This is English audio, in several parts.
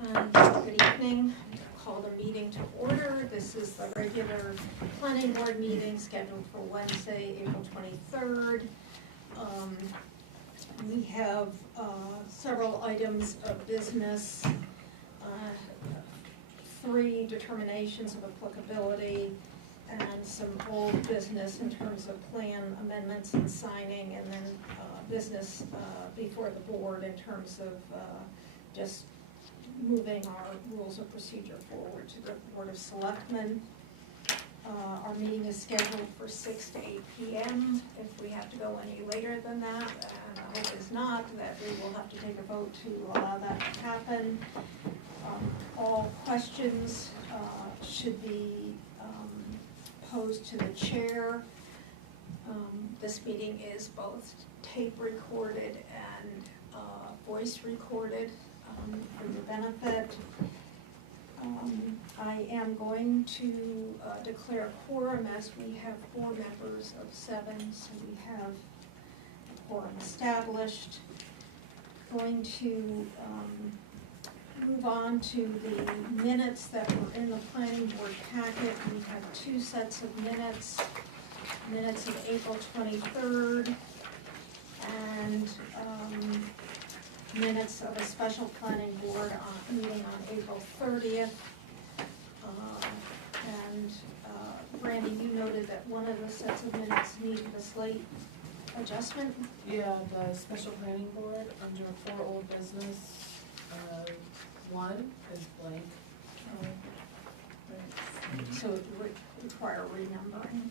Good evening. Call the meeting to order. This is the regular planning board meeting scheduled for Wednesday, April 23rd. We have several items of business, 3 determinations of applicability, and some old business in terms of plan amendments and signing, and then business before the board in terms of just moving our rules of procedure forward to the Board of Selectmen. Our meeting is scheduled for 6 to 8 p.m. If we have to go any later than that, and I hope it's not, that we will have to take a vote to allow that to happen. All questions should be posed to the chair. This meeting is both tape recorded and voice recorded for your benefit. I am going to declare quorum as we have 4 members of 7, so we have a quorum established. Going to move on to the minutes that were in the planning board packet. We have 2 sets of minutes. Minutes of April 23rd and minutes of a special planning board meeting on April 30th. Brandy, you noted that one of the sets of minutes needed a slight adjustment. Yeah, the special planning board under 4 old business, 1 is blank. So it would require renumbering.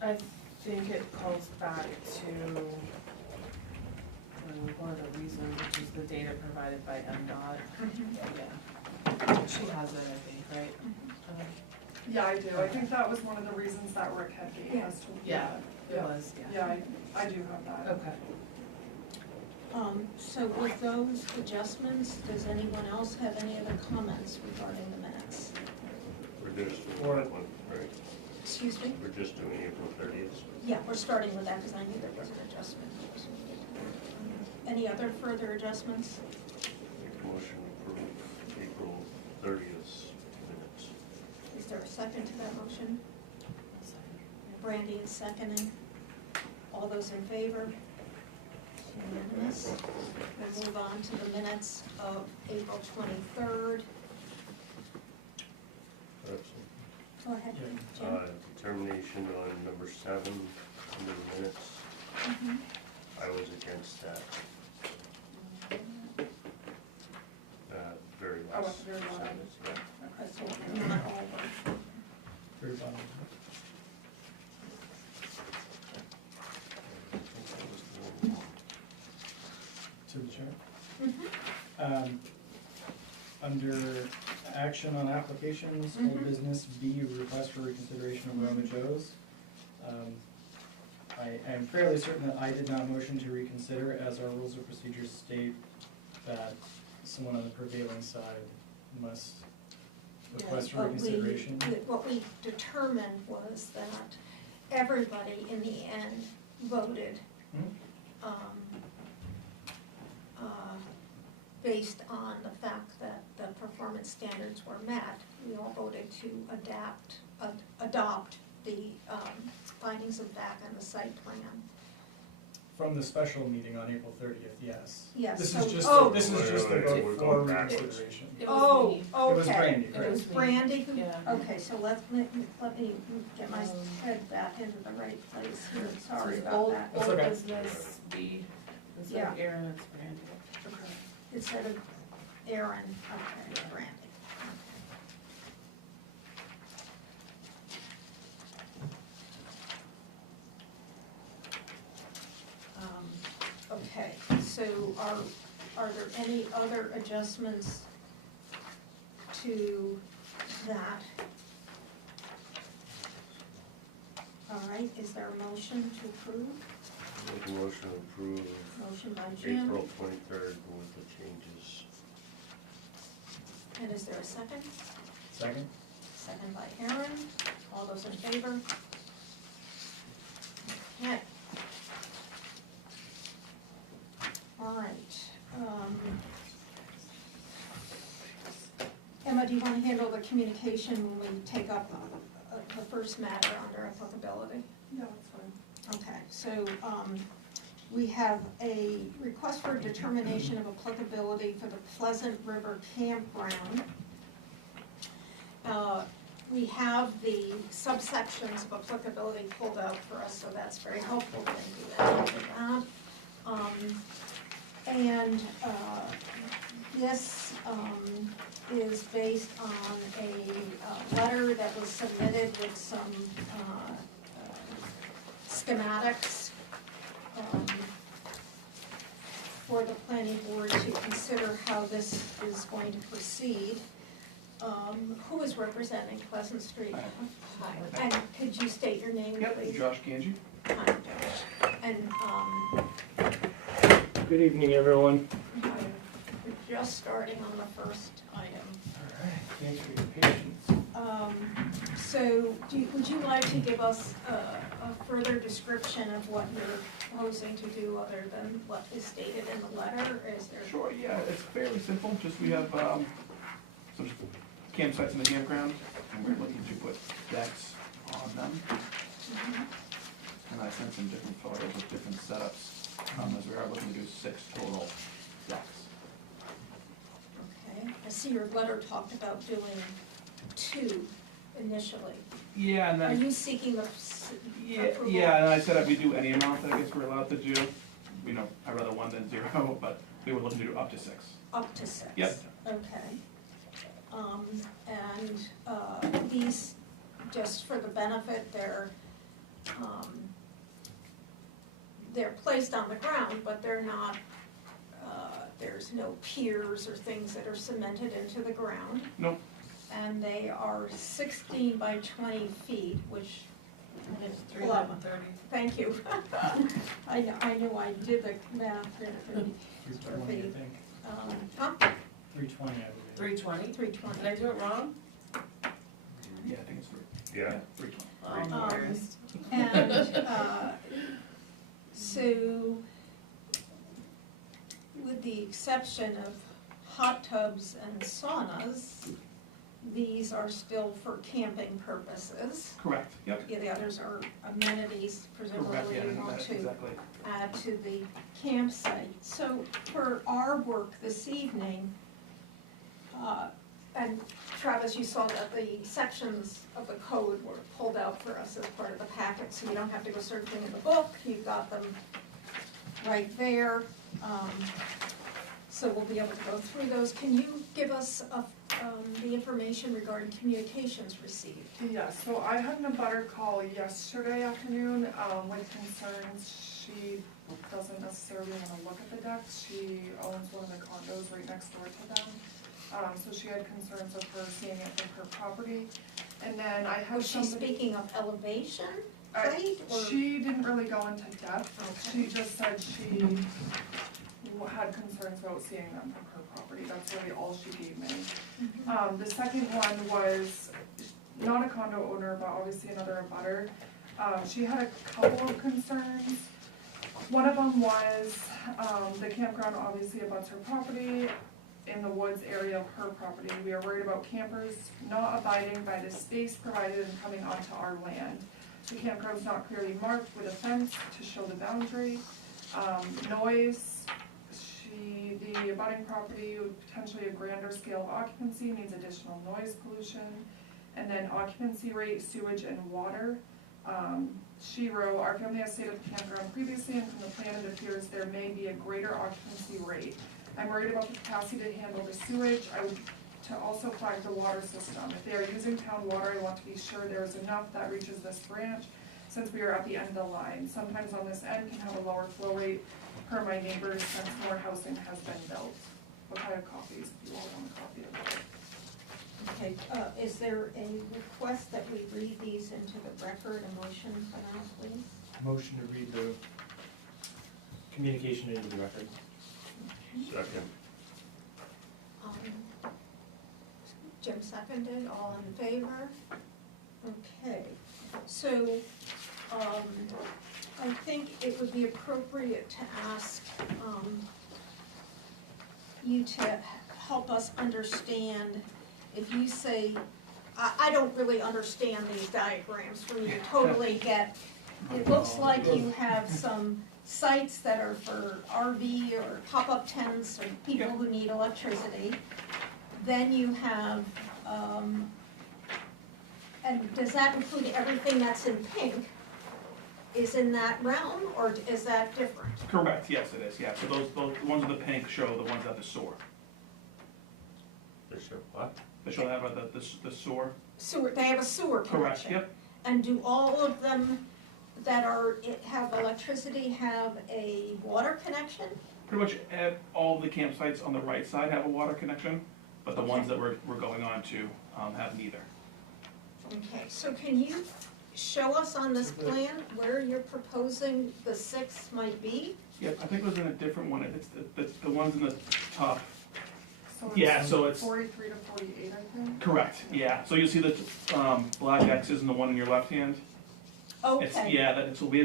I think it calls back to one of the reasons, which is the data provided by MDOT. Yeah, she has it, I think, right? Yeah, I do. I think that was one of the reasons that Rick had gave us to. Yeah, it was. Yeah, I do have that. Okay. So with those adjustments, does anyone else have any other comments regarding the minutes? We're just doing that one, right? Excuse me? We're just doing April 30th. Yeah, we're starting with that because I knew there was an adjustment. Any other further adjustments? Make a motion to approve April 30th minutes. Is there a second to that motion? Brandy is seconding. All those in favor? Unanimous. We'll move on to the minutes of April 23rd. Go ahead, Jim. Determination on number 7 under the minutes. I was against that. Very Oh, last it's very loud. sentence, yeah. Okay, so not all of Very fun. To the chair. Under action on applications, old business B, request for reconsideration of Roma Joe's. I am fairly certain that I did not motion to reconsider, as our rules of procedure state that someone on the prevailing side must request for reconsideration. What we determined was that everybody in the end voted based on the fact that the performance standards were met. We all voted to adopt the findings of fact and the site plan. From the special meeting on April 30th, yes. Yes. This so, is just this the We're vote for going backwards. reconsideration. It was me. okay. It was Brandy, It right? was Brandy who, Yeah. okay, so let me get my head back into the right place here, sorry about Old, that. That's old okay. business B, instead of Yeah. Aaron, it's Brandy. Instead of Aaron, okay, Brandy. Okay, so are there any other adjustments to that? All right, is there a motion to approve? Make a motion to approve Motion by Jim. April 23rd with the changes. And is there a second? Second? Second by Aaron. All those in favor? Okay. All right. Emma, do you want to handle the communication when we take up the first matter under applicability? Yeah, that's fine. Okay, so, we have a request for determination of applicability for the Pleasant River Campground. We have the subsections of applicability pulled out for us, so that's very helpful. Thank you, Ed, for that. This is based on a letter that was submitted with some schematics for the planning board to consider how this is going to proceed. Who is representing Pleasant Street? Hi. And could you state your name, please? Yep, Josh Ganji. Hi, Josh. And, Good evening, everyone. we're just starting on the first item. All right, thanks for your patience. So, would you like to give us a further description of what you're proposing to do other than what is stated in the letter? Is there? Sure, yeah, it's fairly simple, just we have some campsites in the campground, and we're looking to put decks on them. And I sent some different photos of different setups, as we are looking to do 6 total decks. Okay, I see your letter talked about doing 2 initially. Yeah, and Are then, you seeking the approval? yeah, and I said if we do any amount that I guess we're allowed to do, you know, I'd rather 1 than 0, but we were looking to do up to 6. Up to 6? Yep. Okay. And these, just for the benefit, they're placed on the ground, but they're not, there's no piers or things that are cemented into the ground. Nope. And they are 16 by 20 feet, which, It's 330. thank you. I knew I did the math in 320, I think. huh? 320, I believe. 320? 320. Did I do it wrong? Yeah, I think it's 3. Yeah. 320. Oh, no worries. And, so, with the exception of hot tubs and saunas, these are still for camping purposes. Correct, yep. Yeah, the others are amenities, Correct, presumably yeah, you and want that's to exactly. add to the campsite. So for our work this evening, and Travis, you saw that the sections of the code were pulled out for us as part of the packet, so you don't have to go searching in the book, you've got them right there. So we'll be able to go through those. Can you give us the information regarding communications received? Yeah, so I had an abutter call yesterday afternoon with concerns. She doesn't necessarily want to look at the decks. She owns one of the condos right next door to them. So she had concerns of her seeing it from her property. And then I had Was she somebody. speaking of elevation height or? She didn't really go into depth. Okay. She just said she had concerns about seeing them from her property. That's really all she gave me. Mhm. The second one was not a condo owner, but obviously another abutter. She had a couple of concerns. One of them was, the campground obviously abuts her property in the woods area of her property. We are worried about campers not abiding by the space provided and coming onto our land. The campground's not clearly marked with a fence to show the boundary. Noise, the abutting property with potentially a grander scale of occupancy needs additional noise pollution. And then occupancy rate, sewage and water. She wrote, our family has stayed at the campground previously and from the plan it appears there may be a greater occupancy rate. I'm worried about the capacity to handle the sewage. I would to also flag the water system. If they are using town water, I want to be sure there is enough that reaches this branch since we are at the end of the line. Sometimes on this end can have a lower flow rate per my neighbors since more housing has been built. What kind of copies, if you all want a copy of it? Okay, is there a request that we read these into the record, a motion for that, please? Motion to read the communication into the record. Second. Jim seconded, all in favor? Okay, so, I think it would be appropriate to ask, you to help us understand if you say, I don't really understand these diagrams for me to totally get. It looks like you have some sites that are for RV or pop-up tents or people who need electricity. Then you have, and does that include everything that's in pink is in that realm, or is that different? Correct, yes, it is, yeah, so those the ones in the pink show the ones at the sewer. The show, what? They show that about the sewer. Sewer, they have a sewer connection? Correct, yep. And do all of them that have electricity have a water connection? Pretty much all the campsites on the right side have a water connection, but the ones Okay. that we're going on to have neither. Okay, so can you show us on this plan where you're proposing the 6 might be? Yep, I think it was in a different one, it's the ones in the top. So Yeah, so it's, 43 to 48, I think. correct, yeah, so you'll see the black X's in the one in your left hand. It's, Okay. yeah, so we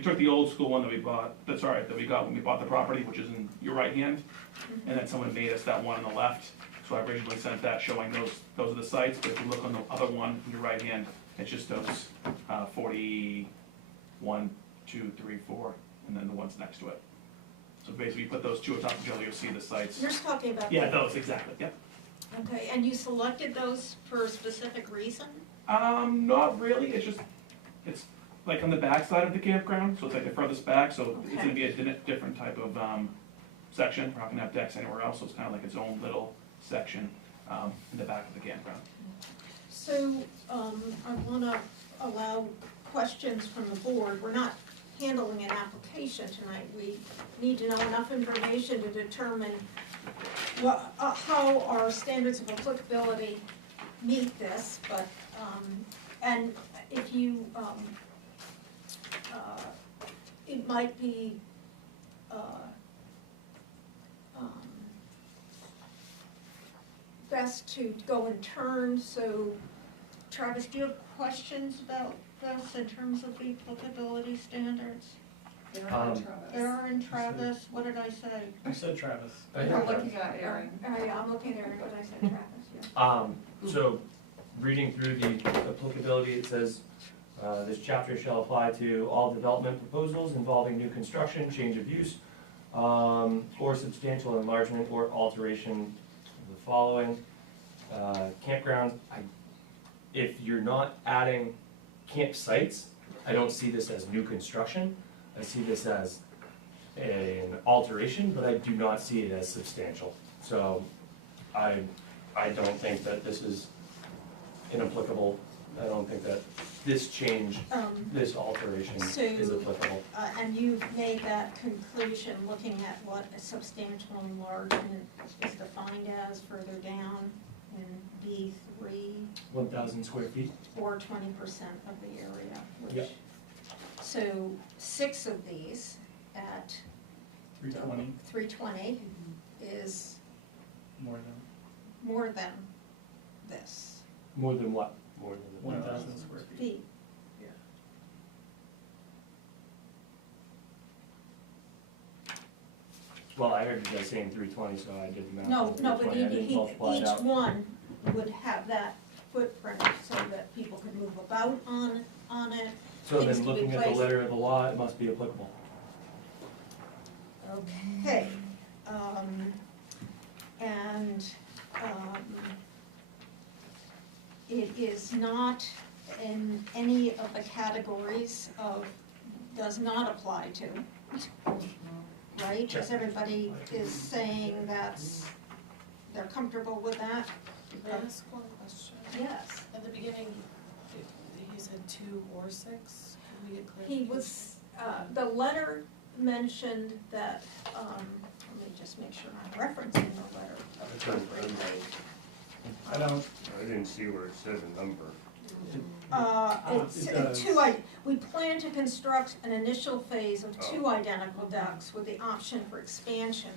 took the old school one that we bought, that we got when we bought the property, which is in your right hand, and then someone made us that one on the left. So I originally sent that showing those are the sites, but if you look on the other one in your right hand, it's just those 41, 2, 3, 4, and then the ones next to it. So basically, you put those two on top of each other, you'll see the sites. You're talking about. Yeah, those, exactly, yep. Okay, and you selected those for a specific reason? Not really, it's like on the back side of the campground, so it's like the furthest back, so it's gonna be a different type of section. We're not gonna have decks anywhere else, so it's kind of like its own little section in the back of the campground. So, I wanna allow questions from the board. We're not handling an application tonight. We need to know enough information to determine how our standards of applicability meet this, but, and if you, it might be, best to go in turn, so Travis, do you have questions about this in terms of the applicability standards? Aaron Um, and Travis. Aaron and Travis, what did I say? You said Travis. I We're think looking at Aaron. Yeah, I'm looking at Aaron, but I said Travis, yeah. So, reading through the applicability, it says, this chapter shall apply to all development proposals involving new construction, change of use, or substantial enlargement or alteration of the following. Campground, if you're not adding campsites, I don't see this as new construction. I see this as an alteration, but I do not see it as substantial. So I don't think that this is inapplicable. I don't think that this change, this alteration So- is applicable. And you've made that conclusion looking at what a substantial enlargement is defined as further down in B3, 1,000 square feet? or 20% of the area, which. Yep. So 6 of these at 320, 320 is more than more than this More than what? More than the 1,000 square feet. feet. Well, I heard you guys saying 320, so I did the math. No, on no, but 320. I didn't multiply it each out. one would have that footprint so that people could move about on it. So things then, to be looking at the placed. letter of the law, it must be applicable. Okay, and, it is not in any of the categories of, does not apply to, right? Because everybody is saying they're comfortable with that? May I ask one question? Yes. At the beginning, he said 2 or 6, can we get He clarification? was, the letter mentioned that, let me just make sure I'm referencing the letter appropriately. I don't, I didn't see where it said a number. It's It does. we plan to construct an initial phase of 2 identical decks with the option for expansion.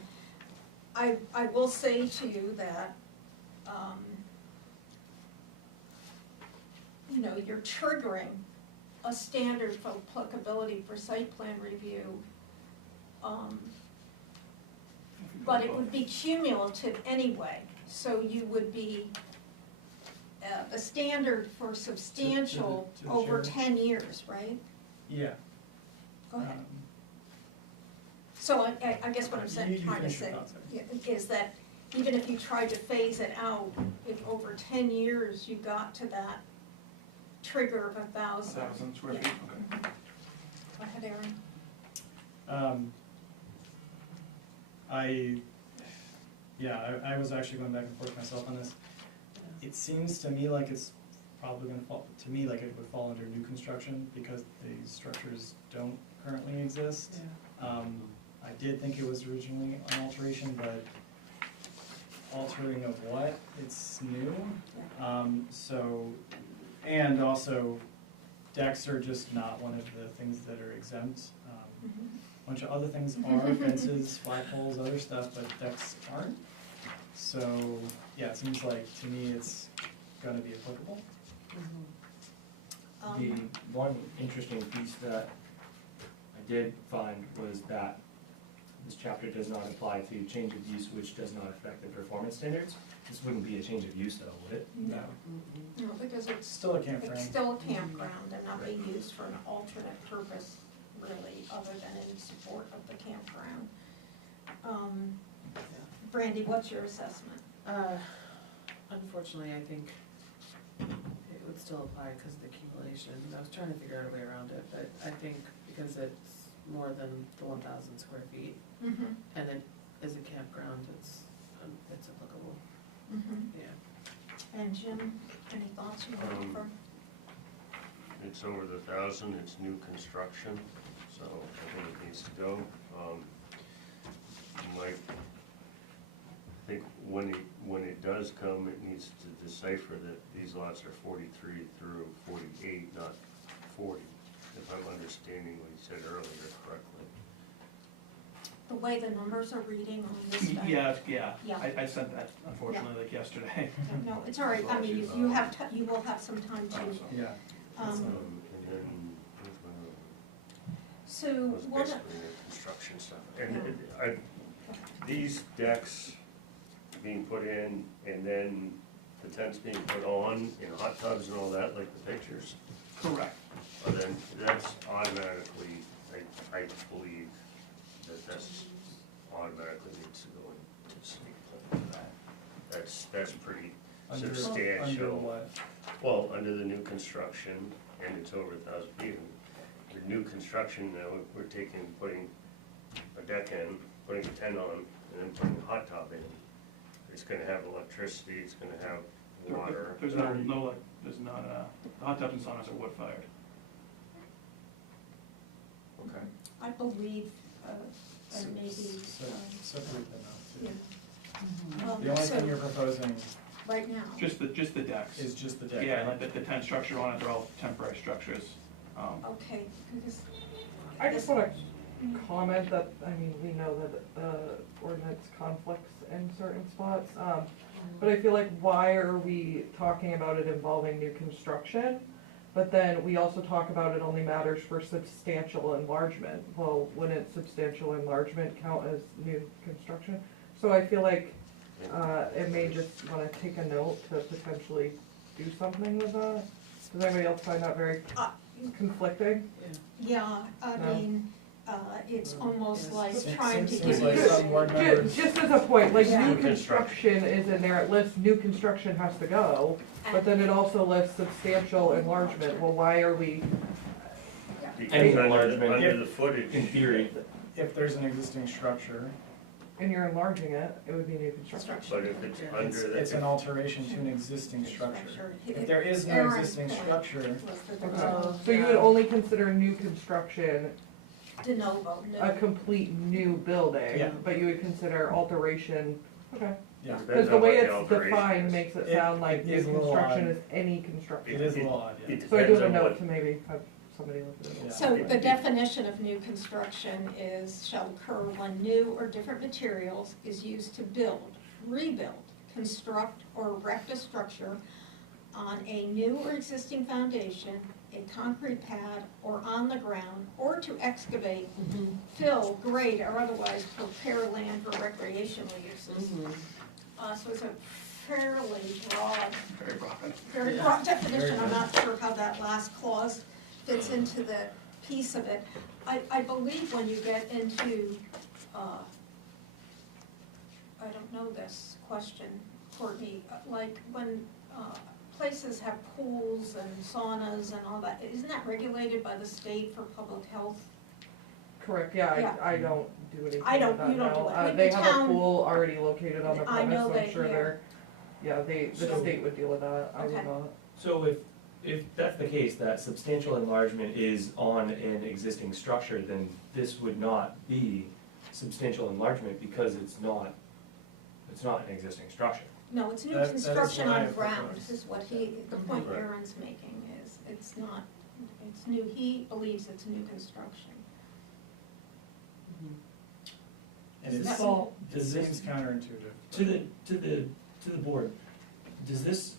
I will say to you that, you know, you're triggering a standard for applicability for site plan review. But it would be cumulative anyway, so you would be the standard for substantial to the over chair. 10 years, right? Yeah. Go ahead. Um, So I guess what I'm You- saying, you trying to finish your say, thoughts, yeah, is that even if you tried to phase it out, if over 10 years you got to that trigger of 1,000. 1,000 square Yeah. feet, okay. Go ahead, Aaron. I was actually going back and forth myself on this. It seems to me like it's probably gonna fall, to me, like it would fall under new construction because the structures don't currently exist. I did think it was originally an alteration, but altering of what? It's new. And also decks are just not one of the things that are exempt. A bunch of other things are fences, flagpoles, other stuff, but decks aren't. So, yeah, it seems like, to me, it's gonna be applicable. The one interesting piece that I did find was that this chapter does not apply to change of use which does not affect the performance standards. This wouldn't be a change of use though, would it? No, No, because it's still a campground. it's still a campground and not being used for an alternate purpose, really, other than in support of the campground. Brandy, what's your assessment? Unfortunately, I think it would still apply because of the accumulation. I was trying to figure out a way around it, but I think because it's more than the 1,000 square feet, and it is a campground, it's applicable, yeah. And Jim, any thoughts you want to offer? It's over the 1,000, it's new construction, so I think it needs to go. Mike, I think when it does come, it needs to decipher that these lots are 43 through 48, not 40, if I'm understanding what he said earlier correctly. The way the numbers are reading on this map. Yeah, Yeah. I sent that unfortunately like yesterday. No, it's all right, I mean, you have, you will have some time to, Yeah. And then, so, it was one, basically the construction stuff. And these decks being put in, and then the tents being put on, in hot tubs and all that, like the pictures, Correct. then that's automatically, I believe, that's automatically needs to go into state plan. That's pretty Under substantial. what? Well, under the new construction, and it's over 1,000 feet. The new construction, now, we're putting a deck in, putting a tent on, and then putting a hot tub in. It's gonna have electricity, it's gonna have water. There's no, there's not, the hot tubs and saunas are wood fired. Okay. I believe, and maybe, Separate them out too. yeah. The only So, thing you're proposing right now, Just the decks. is just the deck. Yeah, like the tent structure on it, they're all temporary structures. okay, because, I just wanna comment that, I mean, we know that ordinance conflicts in certain spots, but I feel like why are we talking about it involving new construction? But then we also talk about it only matters for substantial enlargement. Well, wouldn't substantial enlargement count as new construction? So I feel like it may just wanna take a note to potentially do something with that. Does anybody else find that very conflicting? yeah, I No. mean, it's almost like Seems- trying to seems give like you. some board members- Just as a point, like Yeah. new construction is in there, it lists new construction has to go, but then it also lists substantial enlargement. Well, why are we, Because Any under enlargement, the footage. in theory, If there's an existing structure, and you're enlarging it, it would be new construction. But if it's Yeah. it's, under it's an the, alteration to an existing structure. Structure. If there is no Aaron's existing point structure, was that there's Okay. no So you would only consider new construction de novo, no. a complete new building, Yeah. but you would consider alteration, okay. yeah, Depends Because the on way what the it's alteration defined is. makes it It- sound like it new is a little construction odd. is any construction. it is a little odd, yeah. It So I do depends have a on note what, to maybe have somebody look at it. Yeah. So the definition of new construction is, shall occur when new or different materials is used to build, rebuild, construct, or erect a structure on a new or existing foundation, a concrete pad, or on the ground, or to excavate, fill, grade, or otherwise prepare land for recreational uses. So it's a fairly broad, Very broad. very broad definition. I'm not sure how that last clause fits into the piece of it. I believe when you get into, I don't know this question, Courtney, like when places have pools and saunas and all that, isn't that regulated by the state for public health? Correct, yeah, Yeah. I don't do anything I don't- with that you don't do now. it. I mean, They the have a town- pool already located on the I premise, know so they- I'm sure yeah. the So- state would deal with that, I would Okay. not. So if that's the case, that substantial enlargement is on an existing structure, then this would not be substantial enlargement because it's not an existing structure. No, it's new That is construction what I on have ground, proposed. is what the point Right. Aaron's making is, it's not, it's new, he believes it's new construction. And Does it's, this all, it does this, seems counterintuitive. to the board, does this,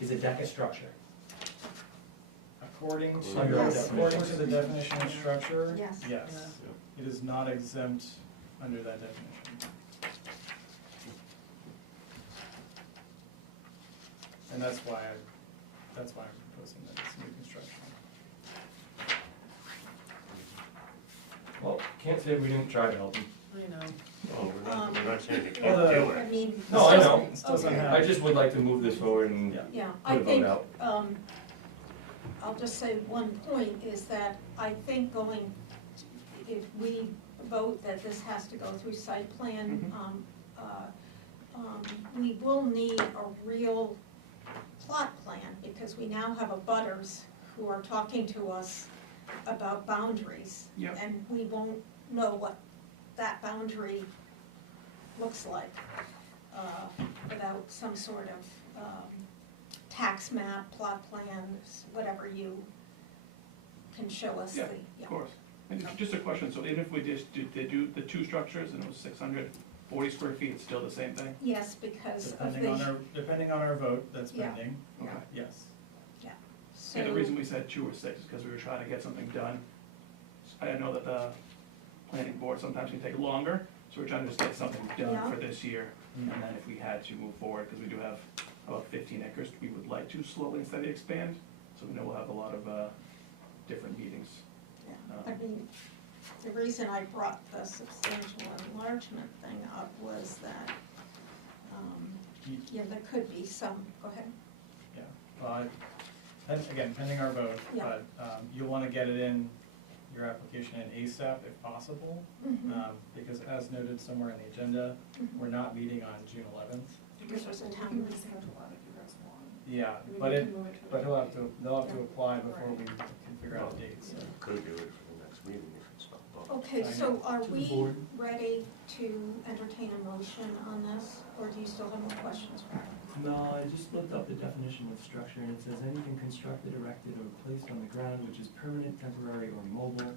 is a deck a structure? According to, Under our according to definitions. the definition of structure, Yes. yes. It is not exempt under that definition. And that's why I'm proposing that it's new construction. Well, can't say we didn't try to help them. I know. Oh, we're not saying you Well, can't do I it. mean. No, I so- know. It doesn't okay. have- I just would like to move this forward and Yeah. Yeah, Put I a vote think, out. I'll just say one point is that I think if we vote that this has to go through site plan, we will need a real plot plan, because we now have abutters who are talking to us about boundaries. Yep. And we won't know what that boundary looks like, without some sort of, tax map, plot plans, whatever you can show us the, Yeah, yeah. Of course. And just a question, so even if we just do the two structures and it was 640 square feet, it's still the same thing? Yes, because of Depending on our vote that's Yeah. pending, Yeah. yes. so. And the reason we said 2 or 6 is because we were trying to get something done. I know that the planning board sometimes can take longer, so we're trying to just get something Yeah. done for this year. Mm. And then if we had to move forward, because we do have about 15 acres, we would like to slowly and steadily expand. So we know we'll have a lot of different meetings. Yeah, I mean, the reason I brought the substantial enlargement thing up was that, Ye- yeah, there could be some, go ahead. Yeah, well, again, pending our vote, Yeah. but you'll want to get it in your application in ASAP if possible, because as noted somewhere in the agenda, we're not meeting on June 11th. Because there's a We town can meeting. reschedule that if you guys want. Yeah, I mean, but we it, can move it to but the- they'll have to apply before Right. we can figure out a date, so. Could do it for the next meeting if it's not booked. Okay, so are To the we board. ready to entertain a motion on this, or do you still have more questions, Brian? No, I just looked up the definition of structure, and it says anything constructed, erected, or placed on the ground which is permanent, temporary, or mobile.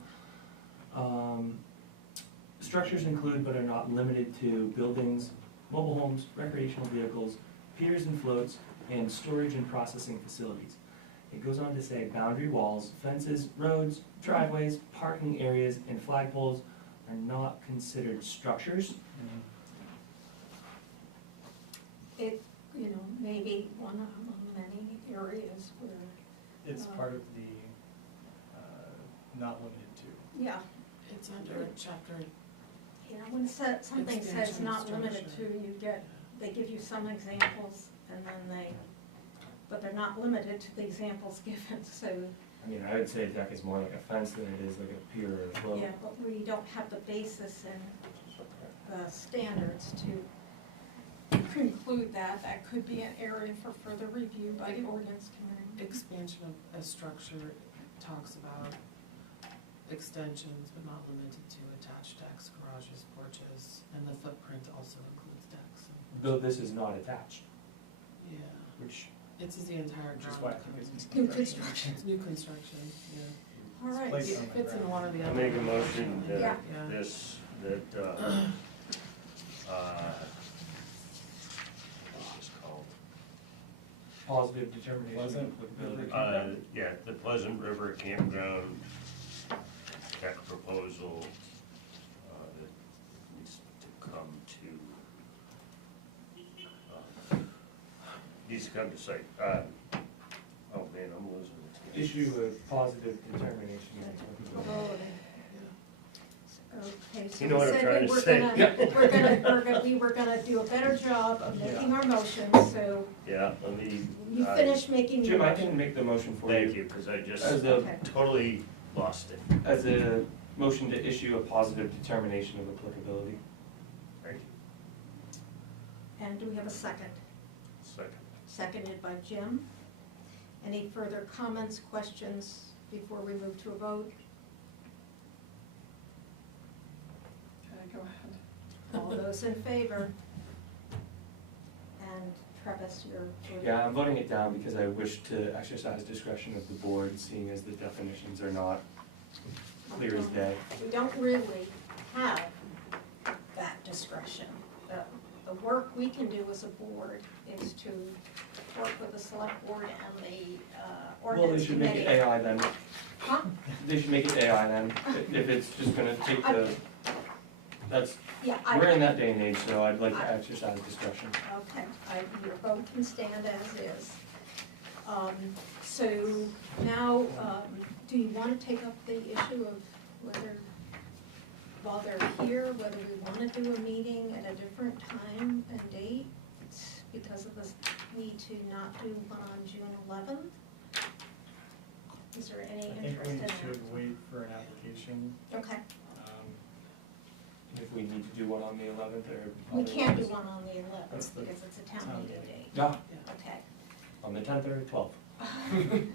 Structures include but are not limited to buildings, mobile homes, recreational vehicles, piers and floats, and storage and processing facilities. It goes on to say boundary walls, fences, roads, driveways, parking areas, and flagpoles are not considered structures. It, maybe one among many areas where, It's part of the, not limited to. It's under chapter, when something says Expansion not limited to, structure. they give you some examples, and then but they're not limited to the examples given, so, I mean, I would say deck is more like a fence than it is like a pier or a float. yeah, but we don't have the basis in the standards to conclude that. That could be an area for further review by the ordinance committee. expansion of a structure talks about extensions, but not limited to attached decks, garages, porches, and the footprint also includes decks. Though this is not attached. Yeah, Which, it's the entire which is ground why I cover. think it's New new construction. construction. It's new construction, yeah. All right, Place It on the fits in ground. one or the I other. make a motion that Yeah. Yeah. What's this called? Positive determination of Pleasant applicability. Yeah, the Pleasant River Campground deck proposal, that needs to come to needs to come to site. Oh man, I'm losing it. Issue a positive determination of applicability. Okay, so You know we what I'm said trying we to were say. we were gonna do a better job of making our motions, so Yeah, let me. you finish making your Jim, I motion. can make the motion for Thank you. you, because I just As a, Okay. totally lost it. as a motion to issue a positive determination of applicability. Thank you. And do we have a second? Second. Seconded by Jim. Any further comments, questions before we move to a vote? Okay, go ahead. All those in favor? And Travis, you're voting? Yeah, I'm voting it down because I wish to exercise discretion of the board, seeing as the definitions are not clear as day. We don't really have that discretion. The work we can do as a board is to work with the select board and the Well, they ordinance should make committee. it AI then. Huh? They should make it AI then, if it's just gonna take the, that's, Yeah, we're in that day and age, so I'd like to exercise discretion. Okay, your vote can stand as is. So now, do you want to take up the issue of whether, while they're here, whether we want to do a meeting at a different time and date? Because of this need to not do one on June 11th? Is there any I think interest we in that? should wait for an application. Okay, If we need to do one on the 11th or. we can't do one on the That's 11th the because it's a town town meeting meeting. date. Yeah, Okay. on the 10th or 12th.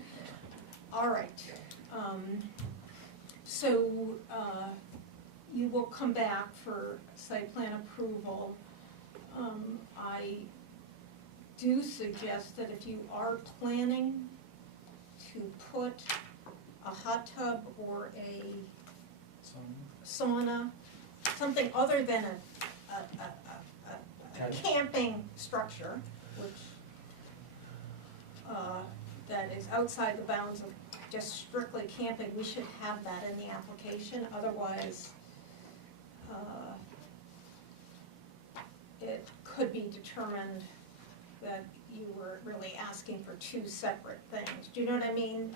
All right, so, you will come back for site plan approval. I do suggest that if you are planning to put a hot tub or a sauna, something other than a camping structure, which, that is outside the bounds of just strictly camping, we should have that in the application, otherwise, it could be determined that you were really asking for two separate things. Do you know what I mean?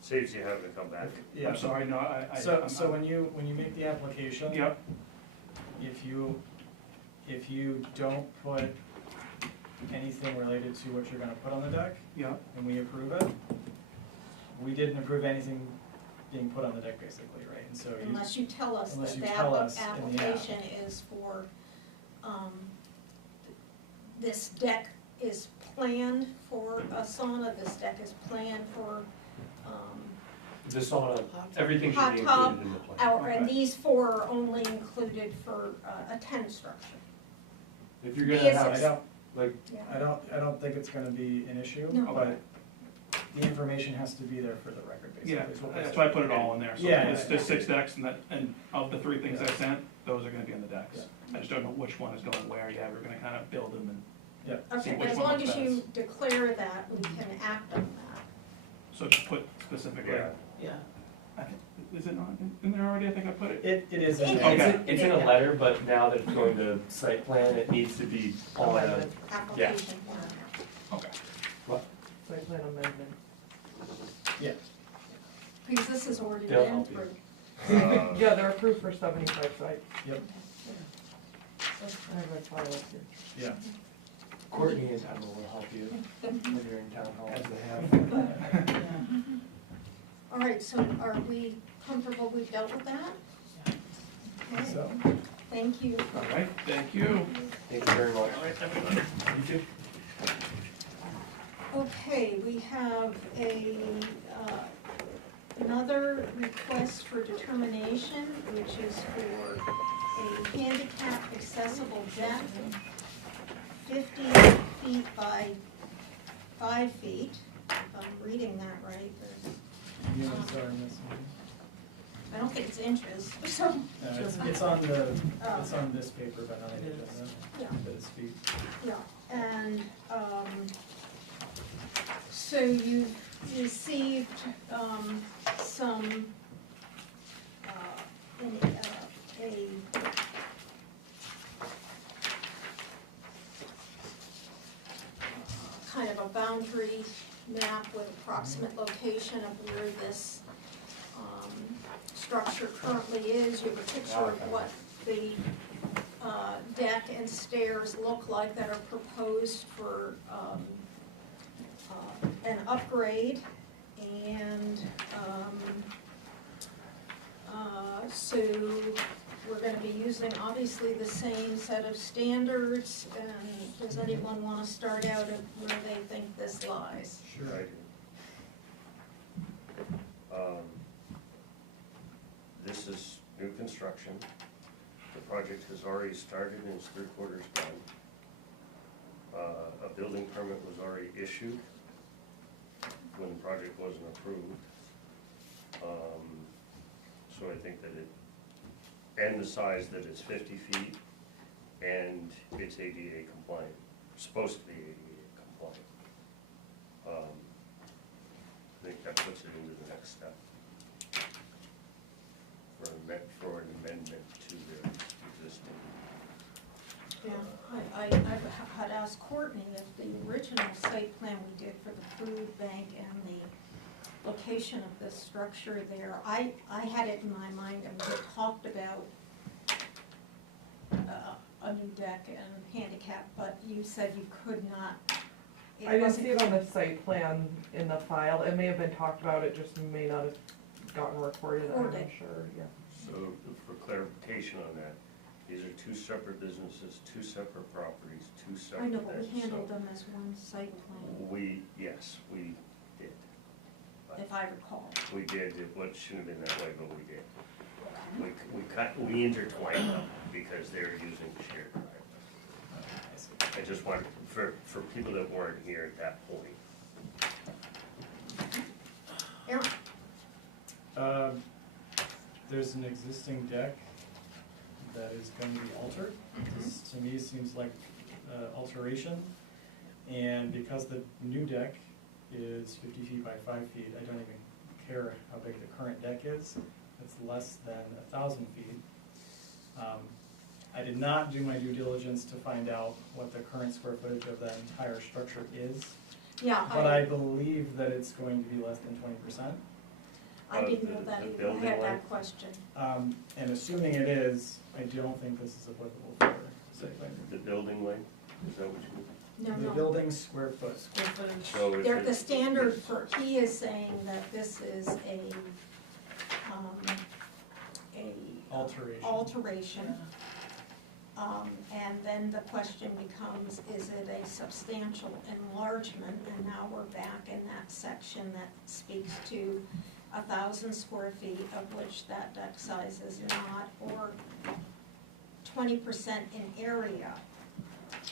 Saves you having to come back. Yeah. I'm sorry, no, I. So, I'm so not- when you make the application. Yep, If you don't put anything related to what you're gonna put on the deck, yep, and we approve it, we didn't approve anything being put on the deck basically, right? And so you, Unless you tell us Unless that you that tell us in the app. application is for, this deck is planned for a sauna, this deck is planned for, The sauna, everything should hot be tub, included in the plan. and Okay. these four are only included for a tent structure. If you're gonna Yes, I have, don't, like, Yeah. I don't think it's gonna be an issue, No. but the information has to be there for the record basically. yeah, is what we're that's saying. why I put it all in there, so Yeah, there's, yeah, there's 6 decks, and of the 3 things I Yeah. sent, those are gonna be on the decks. Yeah. I just don't know which one is going where yet, we're gonna kinda build them and, Okay, See and which as one long looks as you declare that, we can act on that. so just put specifically. Yeah. Yeah. I think, is it not in there already? I think I put it. It is in It- there. Okay. it's in a letter, but now that it's going to site plan, it needs to be on a, Amendment, Application form. Okay. site plan amendment. Yeah, Because this has already They'll been help you. through. Yeah, they're approved for 75 sites. yep, I have my file up here. yeah. Courtney and Emma will help you when you're in town hall. As they have. All right, so are we comfortable we've dealt with that? Okay, So, thank you. All right, thank you. Thank you very much. All right, everybody. You too. Okay, we have another request for determination, which is for a handicap accessible deck, 50 feet by 5 feet, if I'm reading that right. units are in this one. I don't think it's inches, so, It's on this paper, but not on the agenda, yeah. but it's feet. Yeah, and, so you've received, some, of a boundary map with approximate location of where this structure currently is. You have a picture of what the deck and stairs look like that are proposed for an upgrade. And so we're gonna be using obviously the same set of standards. And does anyone wanna start out at where they think this lies? Sure. I do. This is new construction. The project has already started and is 3/4 done. A building permit was already issued when the project wasn't approved. So I think that and the size that it's 50 feet, and it's ADA compliant, supposed to be ADA compliant. I think that puts it into the next step for an amendment to the existing. Yeah, I had asked Courtney if the original site plan we did for the food bank and the location of this structure there, I had it in my mind and we talked about a new deck and handicap, but you said you could not. I didn't see it on the site plan in the file. It may have been talked about, it just may not have gotten recorded, I'm not Recorded. sure, yeah. So for clarification on that, these are two separate businesses, two separate properties, two separate. I know, but we things. handled So them as one site plan, Yes, we did. if I recall. We did, what shouldn't have been that way, but we did. We intertwined them because they're using the shared driveway. I just wanted, for people that weren't here at that point. Aaron? There's an existing deck that is going to be altered. This, to me, seems like alteration. And because the new deck is 50 feet by 5 feet, I don't even care how big the current deck is. It's less than 1,000 feet. I did not do my due diligence to find out what the current square footage of the entire structure is. Yeah, But I believe that it's going to be less than 20%. I didn't know that the either, I building had that length? question. And assuming it is, I don't think this is applicable for site plan. The building length, is that what you mean? No, The building's square foot. Square footage. So if The it's- standard for, he is saying that this is a Alteration. alteration. And then the question becomes, is it a substantial enlargement? And now we're back in that section that speaks to 1,000 square feet, of which that deck size is not, or 20% in area,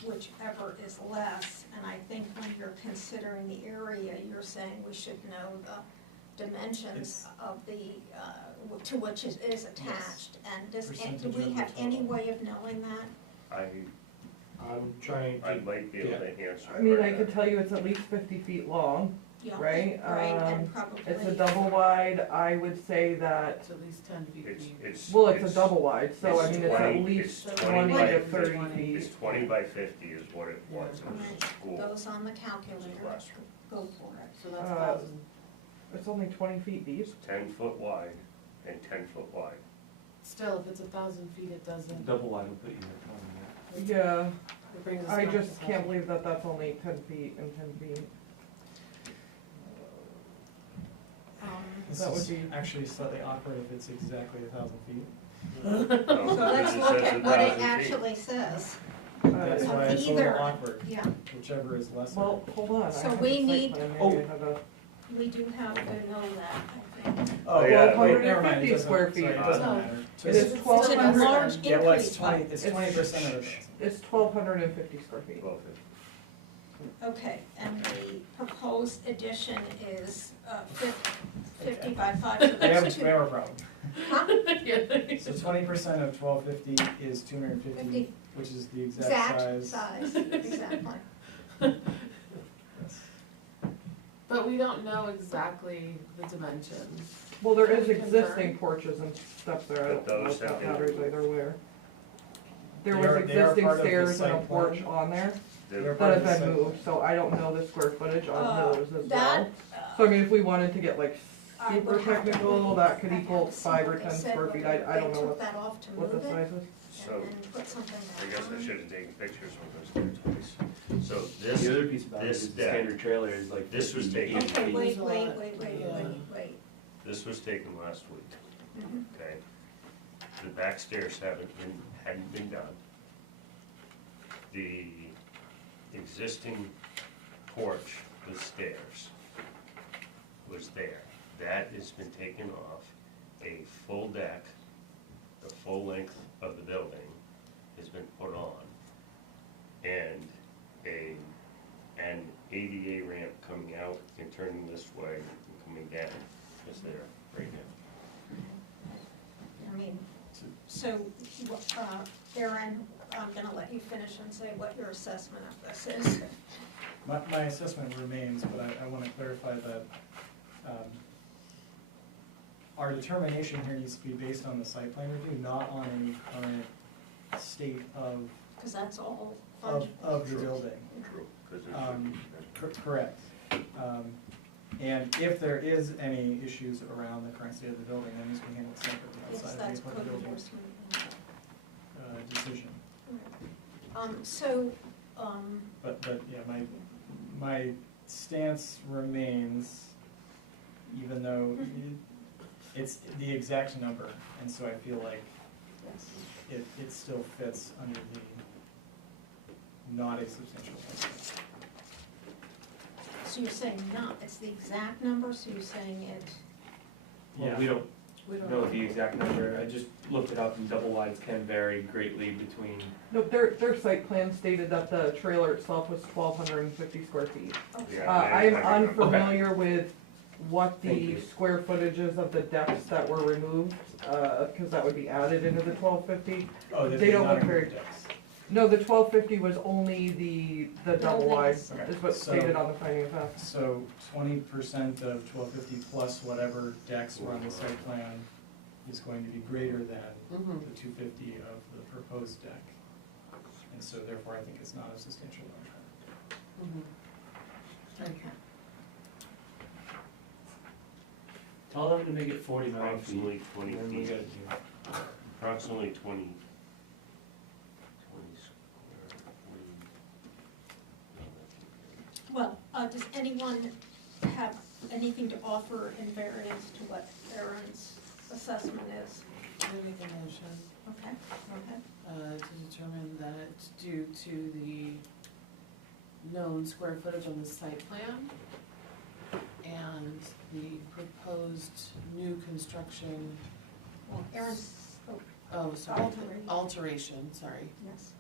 whichever is less. And I think when you're considering the area, you're saying we should know the dimensions of the, to which it is attached. And do Percentage we of the have any total. way of knowing that? I'm trying I to, might be able to answer. I mean, part I of could that. tell you it's at least 50 feet long, Yeah, right? Right, and probably. It's a double wide, I would say that, It's at least 10 feet deep. It's well, it's a double wide, so I mean, it's at 20 least it's 20 by to 50. 30 It's feet. 20 by 50 is what it was, it was Right. a school. Goes on the calculator, Last go for it. So that's Uh, 1,000. It's only 20 feet deep. It's 10 foot wide and 10 foot wide. Still, if it's 1,000 feet, it doesn't. double wide will put you in Yeah, It brings us I down to just 1,000. can't believe that that's only 10 feet and 10 feet. This That would is be- actually slightly awkward if it's exactly 1,000 feet. So let's look at what it actually says. That's Uh, why it's a either- little awkward, Yeah, whichever is lesser. Well, hold on, I So have we the site need- plan, maybe Oh. I have a, we do have to know that, I think. Oh, yeah, well, wait, never mind, it 150 doesn't, square sorry, feet. it doesn't No. matter. it is It's an 1,200, enlarged Yeah, well, increase, it's 20, but, it's 20% of the. it's 1,250 square feet. 1250. okay, and the proposed addition is 50 by 5, so We have, that's we two. have a problem. Huh? So 20% of 1250 is 250, 50. which is the exact size. Exactly. Yes. But we don't know exactly the dimensions. Well, there Can is we confirm? existing porches and stuff there, I But don't know those if that have been- matters either where. there They was are existing part of the stairs and a site porch plan. on there They're The- part that of have the been site moved, so I don't know the square footage on those as That, well. So I mean, if we wanted to get like I super would have to technical, read- that could I'd have equal to see 5 or what they 10 said, square feet, whether I don't know They took what, that off to what move the it size is. So, and then put something I back guess I on. should have taken pictures when I was there twice. So this, The other piece about it this is the deck- standard trailer is like. this was 50, taken- 80 Okay, feet. wait. this was taken last week, Mhm. okay? The back stairs hadn't been done. The existing porch with stairs was there. That has been taken off. A full deck, the full length of the building has been put on. And an ADA ramp coming out and turning this way and coming down is there right now. I mean, so, Aaron, I'm gonna let you finish and say what your assessment of this is. My assessment remains, but I want to clarify that our determination here needs to be based on the site plan review, not on any current state of Because that's all the fungible. building. True. 'Cause it's- Correct. And if there is any issues around the current state of the building, then this will be handled separately Yes, outside that's of the code applicability enforcement. decision. So, But yeah, my stance remains, even though it's the exact number, and so I feel like yes. it still fits under the not a substantial difference. So you're saying not, it's the exact number, so you're saying it, Well, Yeah. we don't know the exact number, I just looked it up and double wides can vary greatly between. No, their site plan stated that the trailer itself was 1,250 square feet. okay. Yeah. I am I remember. unfamiliar with what Thank the you. square footages of the decks that were removed, because that would be added into the 1,250. Oh, They don't look include very- decks. No, the 1,250 was only the double wide, Buildings. Okay, is what's so- stated on the finding of fact. So 20% of 1250 plus whatever decks were on the site plan is going to be greater than Mhm. the 250 of the proposed deck. And so therefore, I think it's not a substantial number. Okay. Tell them to make it 49 feet. Approximately 20 and then we feet. gotta do- Approximately 20 square. Well, does anyone have anything to offer in variance to what Aaron's assessment is? I make a motion Okay, go ahead. to determine that due to the known square footage on the site plan and the proposed new construction, Well, Aaron's, alteration, sorry, yes.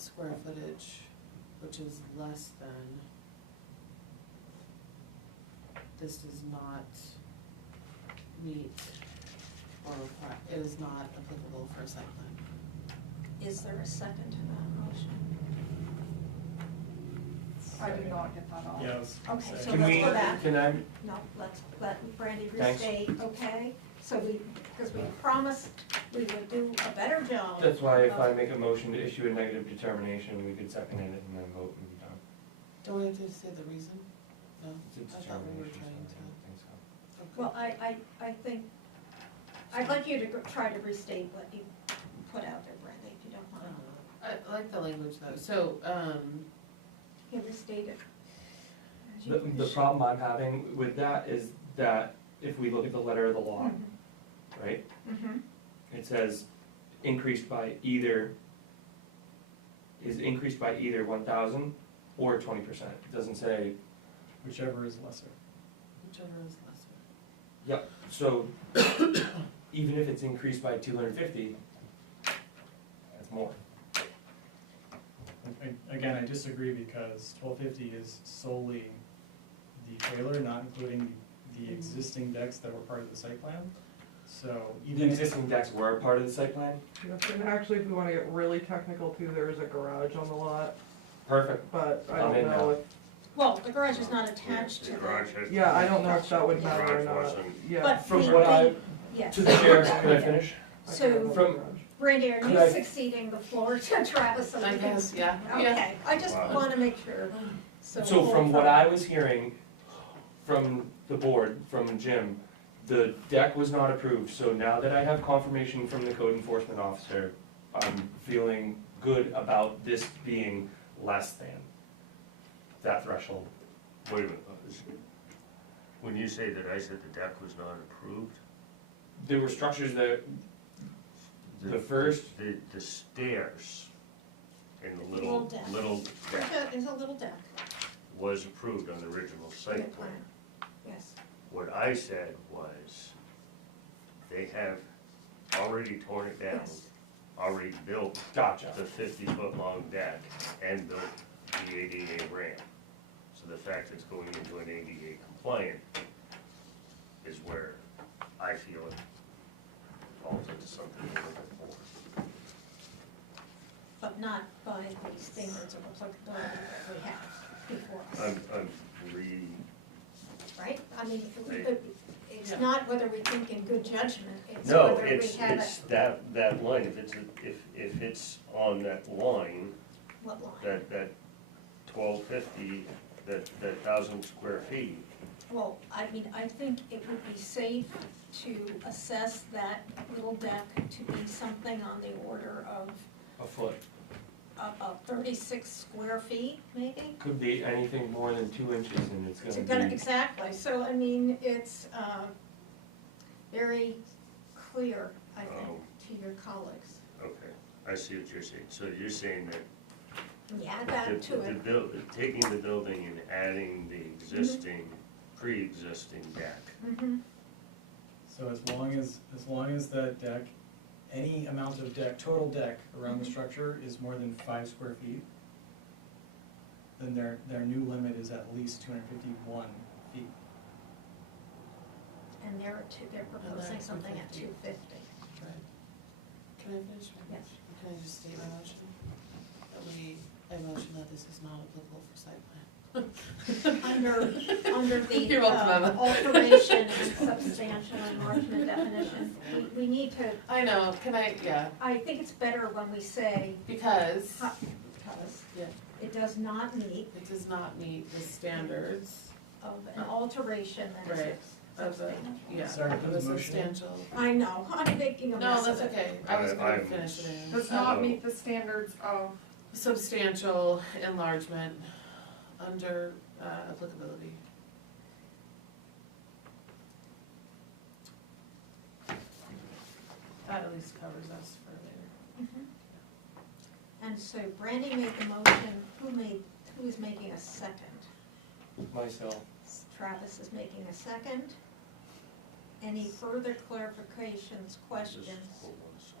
square footage, which is less than, this does not meet or require, it is not applicable for a site plan. Is there a second to that motion? I did not get that off. Yeah, I was gonna Okay, say. so Can let's we, go back. can I, No, let Brandy Thanks. restate, okay? So because we promised we would do a better job. that's why if I make a motion to issue a negative determination, we could second it and then vote and be done. Don't we have to say the reason? No? It's a I thought we were determination, trying so I don't think so. Okay. Well, I think, I'd like you to try to restate what you put out there, Brandy, if you don't mind. I like the language though, so, You restate it. as you The wish. problem I'm having with that is that if we look at the letter of the law, right? Mhm. It says increased by either, is increased by either 1,000 or 20%. It doesn't say, Whichever is lesser. whichever is lesser. yep, so even if it's increased by 250, that's more. Again, I disagree because 1250 is solely the trailer, not including the existing decks that were part of the site plan. So The even if, existing decks were part of the site plan? Yes, and actually, if we wanna get really technical too, there is a garage on the lot, Perfect. but I I'm don't in know now. if, Well, the garage is not attached to The the. garage has. yeah, I don't know if that would Yeah. matter or Garage not, wasn't- yeah. But From the- what I, Yes. to the chair, can I finish? I So- can't remember From- the garage. Brandy, are Could you I- succeeding the floor to Travis? So I we can- guess, yeah. Okay, I just Wow. wanna make sure, so. So from what I was hearing from the board, from Jim, the deck was not approved, so now that I have confirmation from the code enforcement officer, I'm feeling good about this being less than that threshold. Wait a minute, when you say that I said the deck was not approved? There were structures that, the first, The stairs in the Little deck. little deck It's a little deck. was approved on the original site plan. Yes. What I said was, they have already torn it down, Yes. already built gotcha. the 50-foot long deck and built the ADA ramp. So the fact it's going into an ADA compliant is where I feel it falls into something a little bit more. But not by the standards of applicability that we have before us, I'm right? I mean, it's Yeah. not whether we think in good judgment, it's No, whether we it's have that line, if it's on that line, what line? that 1250, that 1,000 square feet, Well, I mean, I think it would be safe to assess that little deck to be something on the order of A foot. 36 square feet, maybe? Could be anything more than 2 inches and it's It's gonna be. exactly, so I mean, it's very clear, I think, to your colleagues. okay, I see what you're saying. So you're saying that And you add that to it. taking the building and adding the existing, pre-existing deck. Mhm. So as long as that deck, any amount of deck, total deck around the structure is more than 5 square feet, then their new limit is at least 251 feet. And they're proposing that's something at 250. 250. Right. Can I finish my Yes. motion? Can I just state my motion? I motion that this is not applicable for site plan. Under the You're welcome, Emma. alteration and substantial enlargement definition, we need to, I know, yeah, I think it's better when we say, because because Yeah. it does not meet it does not meet the standards of an alteration that is Right. of the, substantial. yeah, Sorry, of put a the motion in. substantial. I know, I'm making a No, mess of that's it. okay, I was I'm- gonna finish it anyway. Does not meet the standards of, Substantial enlargement under applicability. That at least covers us for later. Mhm. And so Brandy made the motion, who is making a second? Myself. Travis is making a second. Any further clarifications, Just questions? hold on a second.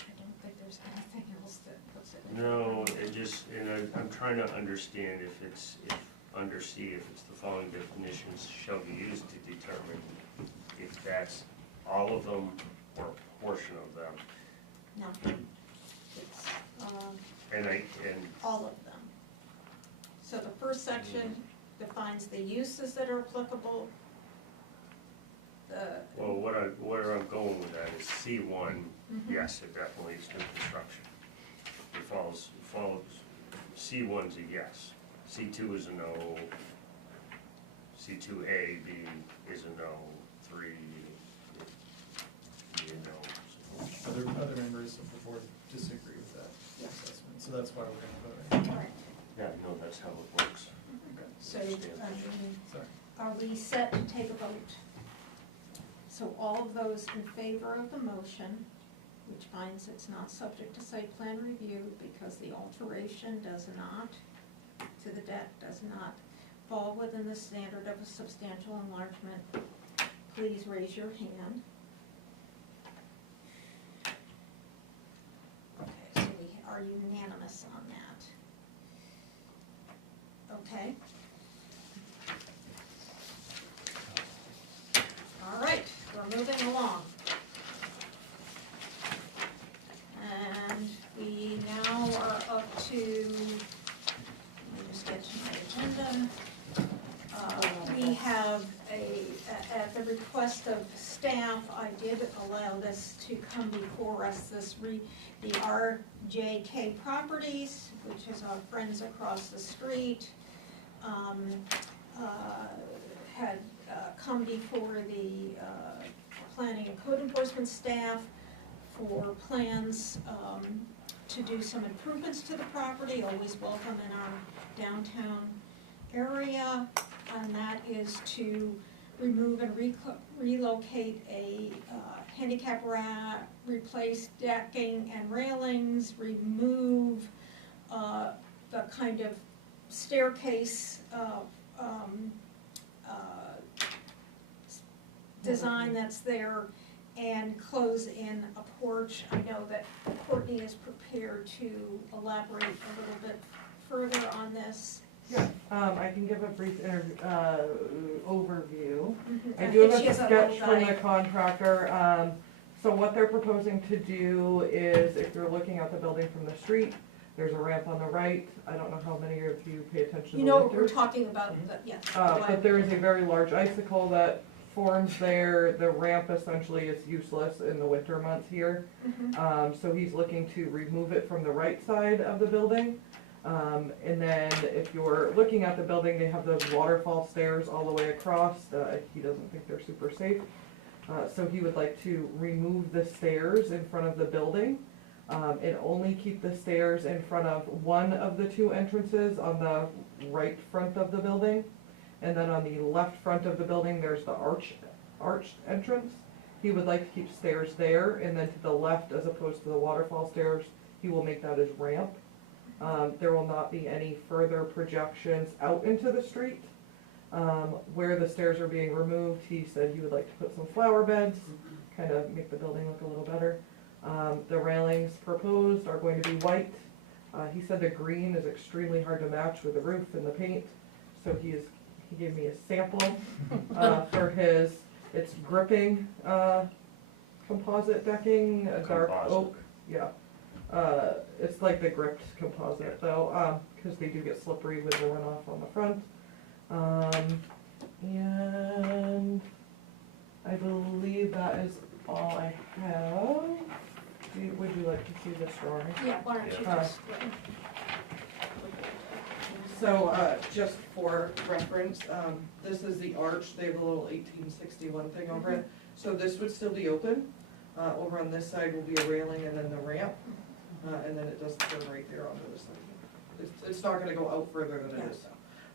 I don't think there's anything else that puts it. No, it just, I'm trying to understand if under C, if it's the following definitions shall be used to determine if that's all of them or a portion of them. No, it's, And all of them. So the first section defines the uses that are applicable. well, where I'm going with that is C1, Mhm. yes, it definitely is new construction. It follows, C1's a yes, C2 is a no, C2A, B is a no, 3 is a no. Other members of the board disagree with that Yeah. assessment, so that's why we're gonna vote. Right. Yeah, no, that's how it works. So, Sorry. are we set to take a vote? So all of those in favor of the motion, which finds it's not subject to site plan review because the alteration does not, to the deck, does not fall within the standard of a substantial enlargement, please raise your hand. Okay, so we are unanimous on that. Okay. All right, we're moving along. And we now we have at the request of staff, I did allow this to come before us, the R.J.K. Properties, which is our friends across the street, had come before the planning and code enforcement staff for plans to do some improvements to the property, always welcome in our downtown area, and that is to remove and relocate a handicap ramp, replace decking and railings, remove the kind of staircase design that's there, and close in a porch. I know that Courtney is prepared to elaborate a little bit further on this. Yeah, I can give a brief overview. I think do have she a has a sketch little from the guide. contractor. So what they're proposing to do is, if you're looking at the building from the street, there's a ramp on the right. I don't know how many of you pay attention to You know what winter. we're talking about, yes. But there is a very large icicle that forms there. The ramp essentially is useless in the winter months here. Mhm. So he's looking to remove it from the right side of the building. And then if you're looking at the building, they have those waterfall stairs all the way across. He doesn't think they're super safe. So he would like to remove the stairs in front of the building, and only keep the stairs in front of one of the two entrances on the right front of the building. And then on the left front of the building, there's the arched entrance. He would like to keep stairs there, and then to the left, as opposed to the waterfall stairs, he will make that his ramp. There will not be any further projections out into the street. Where the stairs are being removed, he said he would like to put some flower beds, kind of make the building look a little better. The railings proposed are going to be white. He said the green is extremely hard to match with the roof and the paint, so he gave me a sample for his, it's gripping composite decking, a dark Composite. oak, yeah. It's like the gripped composite though, because they do get slippery with the runoff on the front. And I believe that is all I have. Would you like to see this drawing? Yeah, why don't you Yeah. just, So, just for reference, this is the arch, they have a little 1861 thing over it. So this would still be open. Over on this side will be a railing and then the ramp, and then it does turn right there onto the side. It's not gonna go out further than it is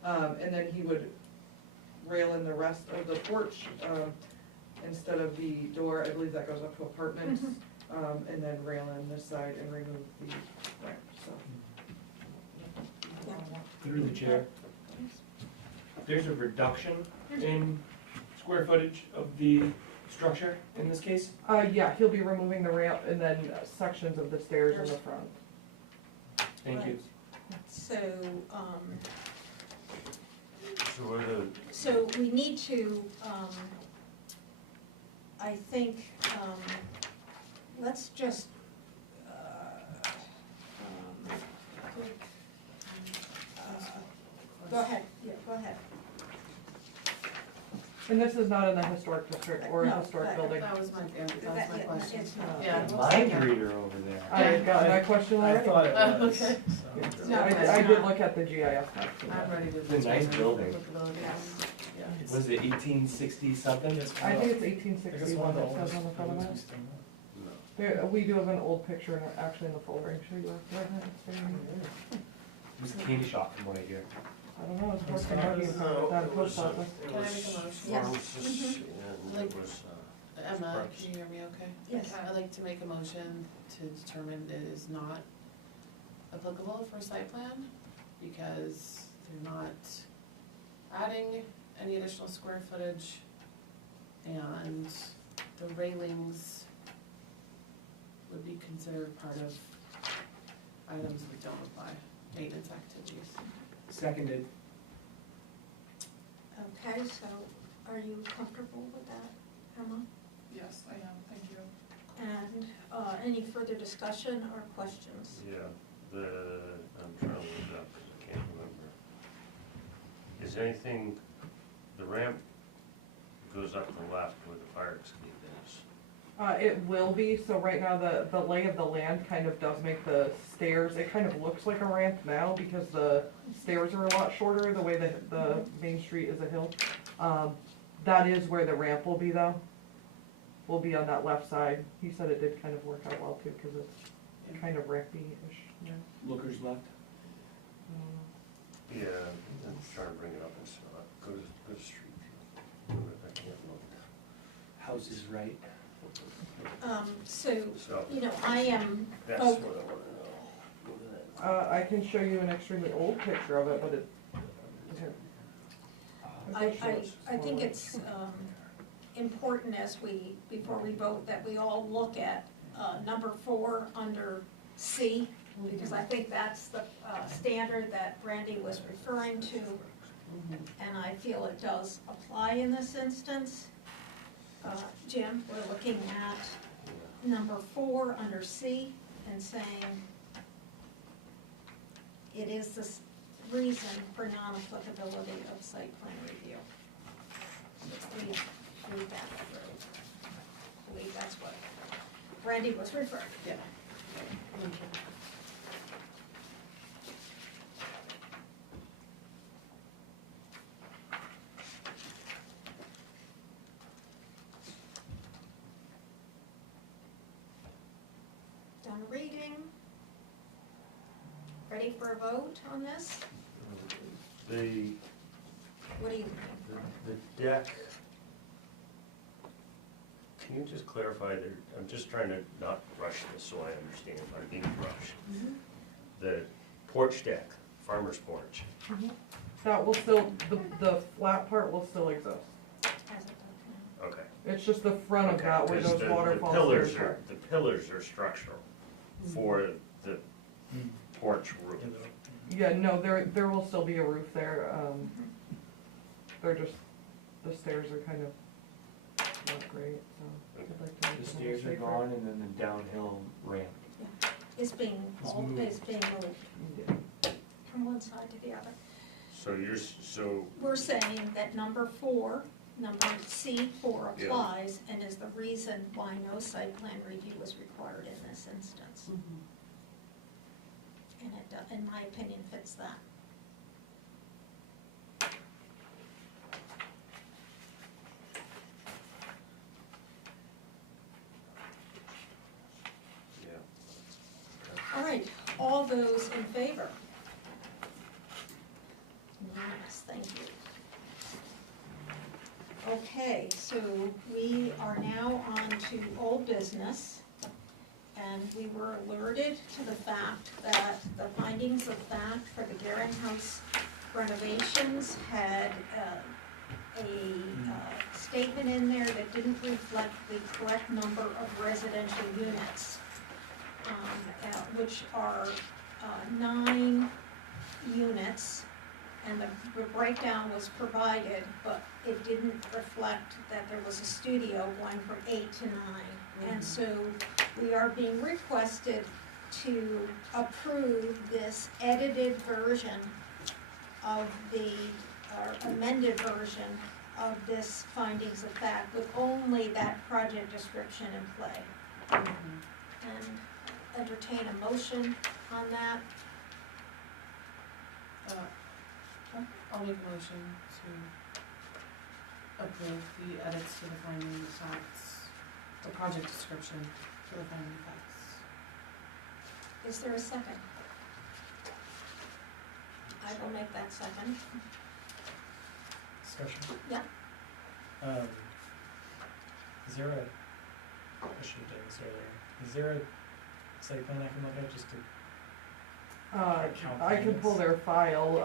now. And then he would rail in the rest of the porch, instead of the door, I believe that goes up to apartments, and then rail in this side and remove the ramp, so. Through the chair, there's a reduction in square footage of the structure in this case? Yeah, he'll be removing the ramp and then sections of the stairs in the front. Thank you. so, So what are the, so we need to, I think, let's just, go ahead, yeah, go ahead. And this is not in the historic district or No, historic but- building. That was my question. It's not. Yeah. It looks like Mind a- reader over there. I got my question I already. thought it was. Okay. So- No, I did look at the GIS maps. I'm ready to. It's a nice building. Yeah. Was it 1860 something? It's I one think of- it's I think it's 1861 one of the that says on the oldest front of buildings it. we still have. no. There, we do have an old picture actually in the folder, I'm sure you have right now. It's very- It was a candy shop from what I hear. I don't know, it's It's worth not- talking about that It post was, office. it Can I was make a motion? Yes. pharmacist, and it was, Emma, Surprise. can you hear me okay? Yes. I'd like to make a motion to determine it is not applicable for site plan because they're not adding any additional square footage and the railings would be considered part of items that don't apply, maintenance activities. Seconded. Okay, so are you comfortable with that, Emma? Yes, I am, thank you. And any further discussion or questions? yeah, I'm trying to look it up because I can't remember. Is anything the ramp goes up the left where the fire escape is. It will be, so right now the lay of the land kind of does make the stairs, it kind of looks like a ramp now because the stairs are a lot shorter, the way the main street is a hill. That is where the ramp will be though, will be on that left side. He said it did kind of work out well too, cause it's kind of rampy-ish, yeah. Lookers left. Yeah, I'm trying to bring it up, it's not, go to street view. I can't look. House is right. So, So, you know, I am, that's oh, what I wanna know. Go to that. I can show you an extremely old picture of it, but it, here. I think it's important before we vote, that we all look at number 4 under C, because I think that's the standard that Brandy was referring to, and I feel it does apply in this instance. Jim, we're looking at number 4 under C and saying it is the reason for non-applicability of site plan review. Read that through. I believe that's what Brandy was referring to. Done reading. Ready for a vote on this? The, What do you think? the deck, can you just clarify there, I'm just trying to not rush this so I understand, I'm being rushed. The porch deck, farmer's porch, That will still, the flat part will still exist. As it does now. okay. It's just the front of Okay, that where 'cause those the waterfall pillars stairs are. The pillars are structural for the Mm. porch roof. Yeah, the- Yeah, no, there will still be a roof there, they're just, the stairs are kind of not great, so I'd like to make The them stairs are safer. gone and then the downhill ramp. It's being It's moved. moved Yeah. from one side to the other. So so, We're saying that number 4, number C4 Yeah. applies and is the reason why no site plan review is required in this instance. And it, in my opinion, fits that. yeah. All right, all those in favor? Unanimous, thank you. Okay, so we are now on to old business. And we were alerted to the fact that the findings of fact for the Guerin House renovations had a statement in there that didn't reflect the correct number of residential units, which are 9 units, and the breakdown was provided, but it didn't reflect that there was a studio going from 8 to 9. And so we are being requested to approve this edited version of or amended version of this findings of fact with only that project description in play. And entertain a motion on that. I'll make a motion to approve the edits to the finding of facts, the project description for the finding of facts. Is there a second? I will make that second. Discussion? Yeah. Is there I should have done this earlier, is there a site plan I can look at just to, I can pull their file,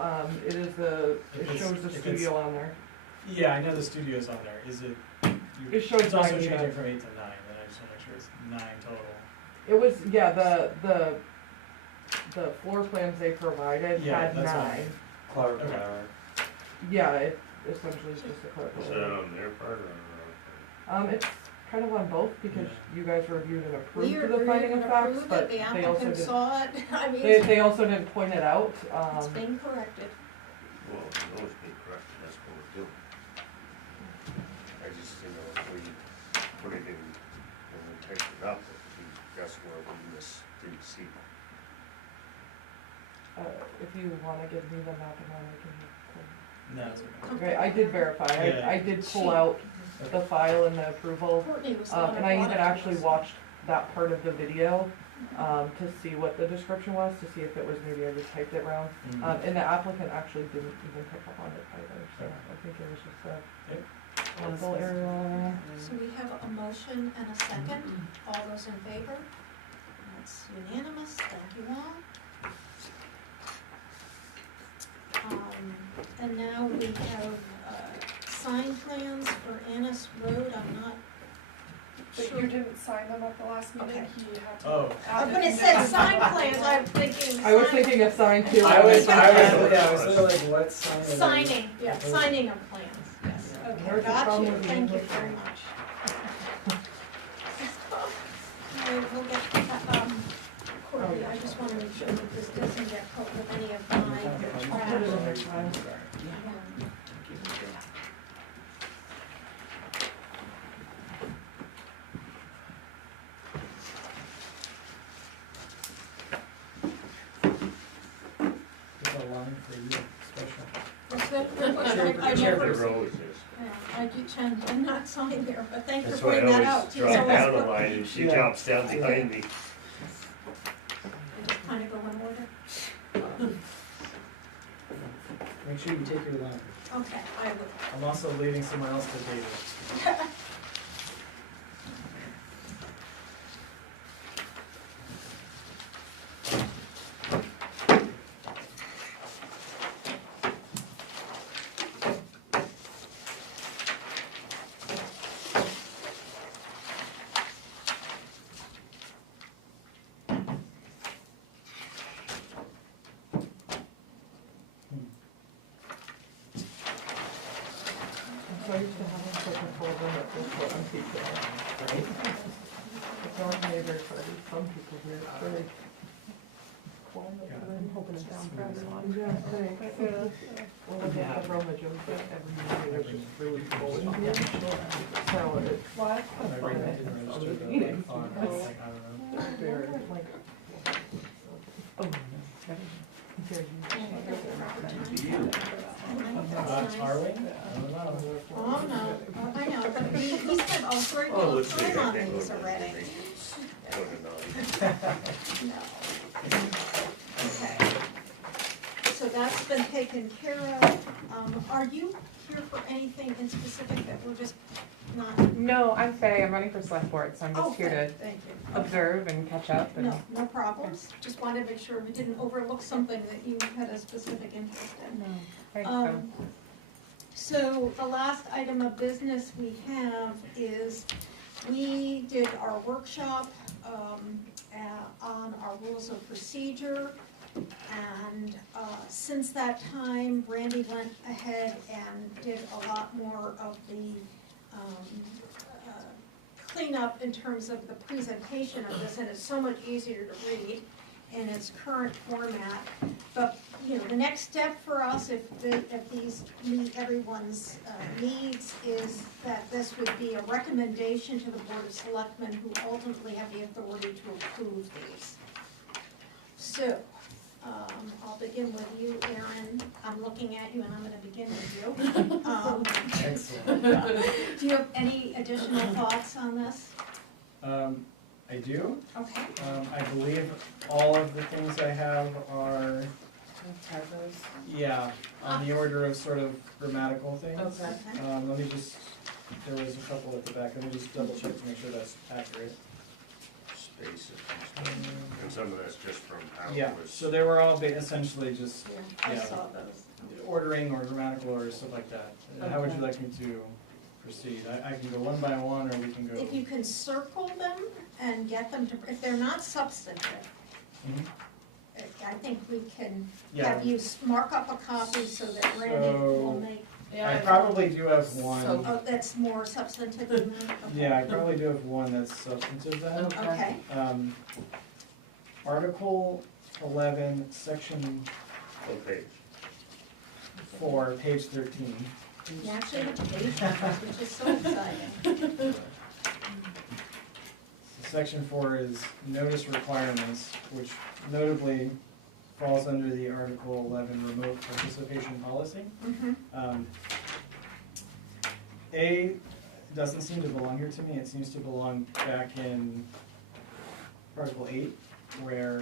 it is it If shows the it's- studio on there. yeah, I know the studio's on there, is it? It shows It's also 9 changing units. from 8 to 9, and I just wanna make sure it's 9 total. It was, yeah, the floor plans they provided Yeah, had that's fine. 9. Clarifier. Yeah, it essentially is just a Is clarification. that on their part or on our part? It's kind of on both because Yeah. you guys reviewed and We approved the reviewed finding and of facts, approved but it, the they also applicant didn't, saw it, I mean, they also didn't point it out. it's being corrected. Well, if it knows being corrected, that's what we're doing. recorded and we typed it up, that's where we didn't see. If you wanna give me the map and then I can. No, it's okay. Okay, I did verify, Yeah. I did pull out the file and the approval, Courtney was the one and who I brought even it to actually us. watched that part of the video, to see what the description was, to see if it was, maybe I just typed it wrong. Mhm. And the applicant actually didn't even pick up on it either, so I think it was just a little area. So we have a motion and a second. All those in favor? That's unanimous. Thank you all. And now we have sign plans for Annis Road. I'm not But sure. you didn't sign them at the last meeting, Okay. he had to. Oh. add But it to said the- sign plans. I'm thinking. I was sign- thinking of sign too. I was literally like, what sign? are they- Signing, yeah, signing of plans, yes. Okay, There's a got problem you. with the Thank you English very one. much. All right, we'll get, Courtney, I just want to make sure that this doesn't get put with any of my I'll put it in next time. There's a line for you, special. What's that? I Which never, row is this? yeah, I do tend to not sign there, but thanks That's for why I pointing that always out. drop down a Just line and she Yeah. drops down behind me. kind of go in order. Make sure you take your line. Okay, I will. I'm also leaving someone else to date it. So I used to have such a folder that was put on people. It's not maybe for some people here, it's really. I'm hoping it's down for everyone. Yeah, thanks. Well, I have to run the joke that every meeting is just really full in here. So it's. What? My brain didn't register the Meetings. font, I was like, I don't know. They're like. Oh, very Are we? I don't know. Oh, no, oh, I know, but we spent a great Oh, deal of let's see, time I on think these we're already. Go to 9. No. Okay. So that's been taken care of. Are you here for anything in specific that we're just not? No, I'm Faye. I'm running for select board, so I'm Oh, just here okay, to thank you. observe and catch up. And No, no problems. Just wanted to make sure we didn't overlook something that you had a specific interest in. no, thanks. So the last item of business we have is, we did our workshop on our rules of procedure. And since that time, Randy went ahead and did a lot more of the cleanup in terms of the presentation of this, and it's so much easier to read in its current format. But, you know, the next step for us, if these meet everyone's needs, is that this would be a recommendation to the Board of Selectmen, who ultimately have the authority to approve these. So, I'll begin with you, Aaron. I'm looking at you and I'm gonna begin with you. Excellent. Do you have any additional thoughts on this? I do. Okay. I believe all of the things I have are, Typos? yeah, on the order of sort of grammatical things. Okay. Okay. Let me just, there was a couple at the back, let me just double check to make sure that's accurate. Spaces and stuff. And some of that's just from how Yeah, it was. so they were all essentially just Yeah, I Yeah. saw those. ordering or grammatical or stuff like that. How would you like me to proceed? I can go one by one, or we can go. If you can circle them and get them to, if they're not substantive, Mhm. I think we can Yeah, have you mark up a copy so that Randy will make, I probably do have one. So- oh, that's more substantive than that? Okay. Yeah, I probably do have one that's substantive then. Okay, Article 11, Section Okay, 4, page 13. you actually have a page numbers, which is so exciting. Section 4 is notice requirements, which notably falls under the Article 11 remote participation policy. A doesn't seem to belong here to me. It seems to belong back in Article 8, where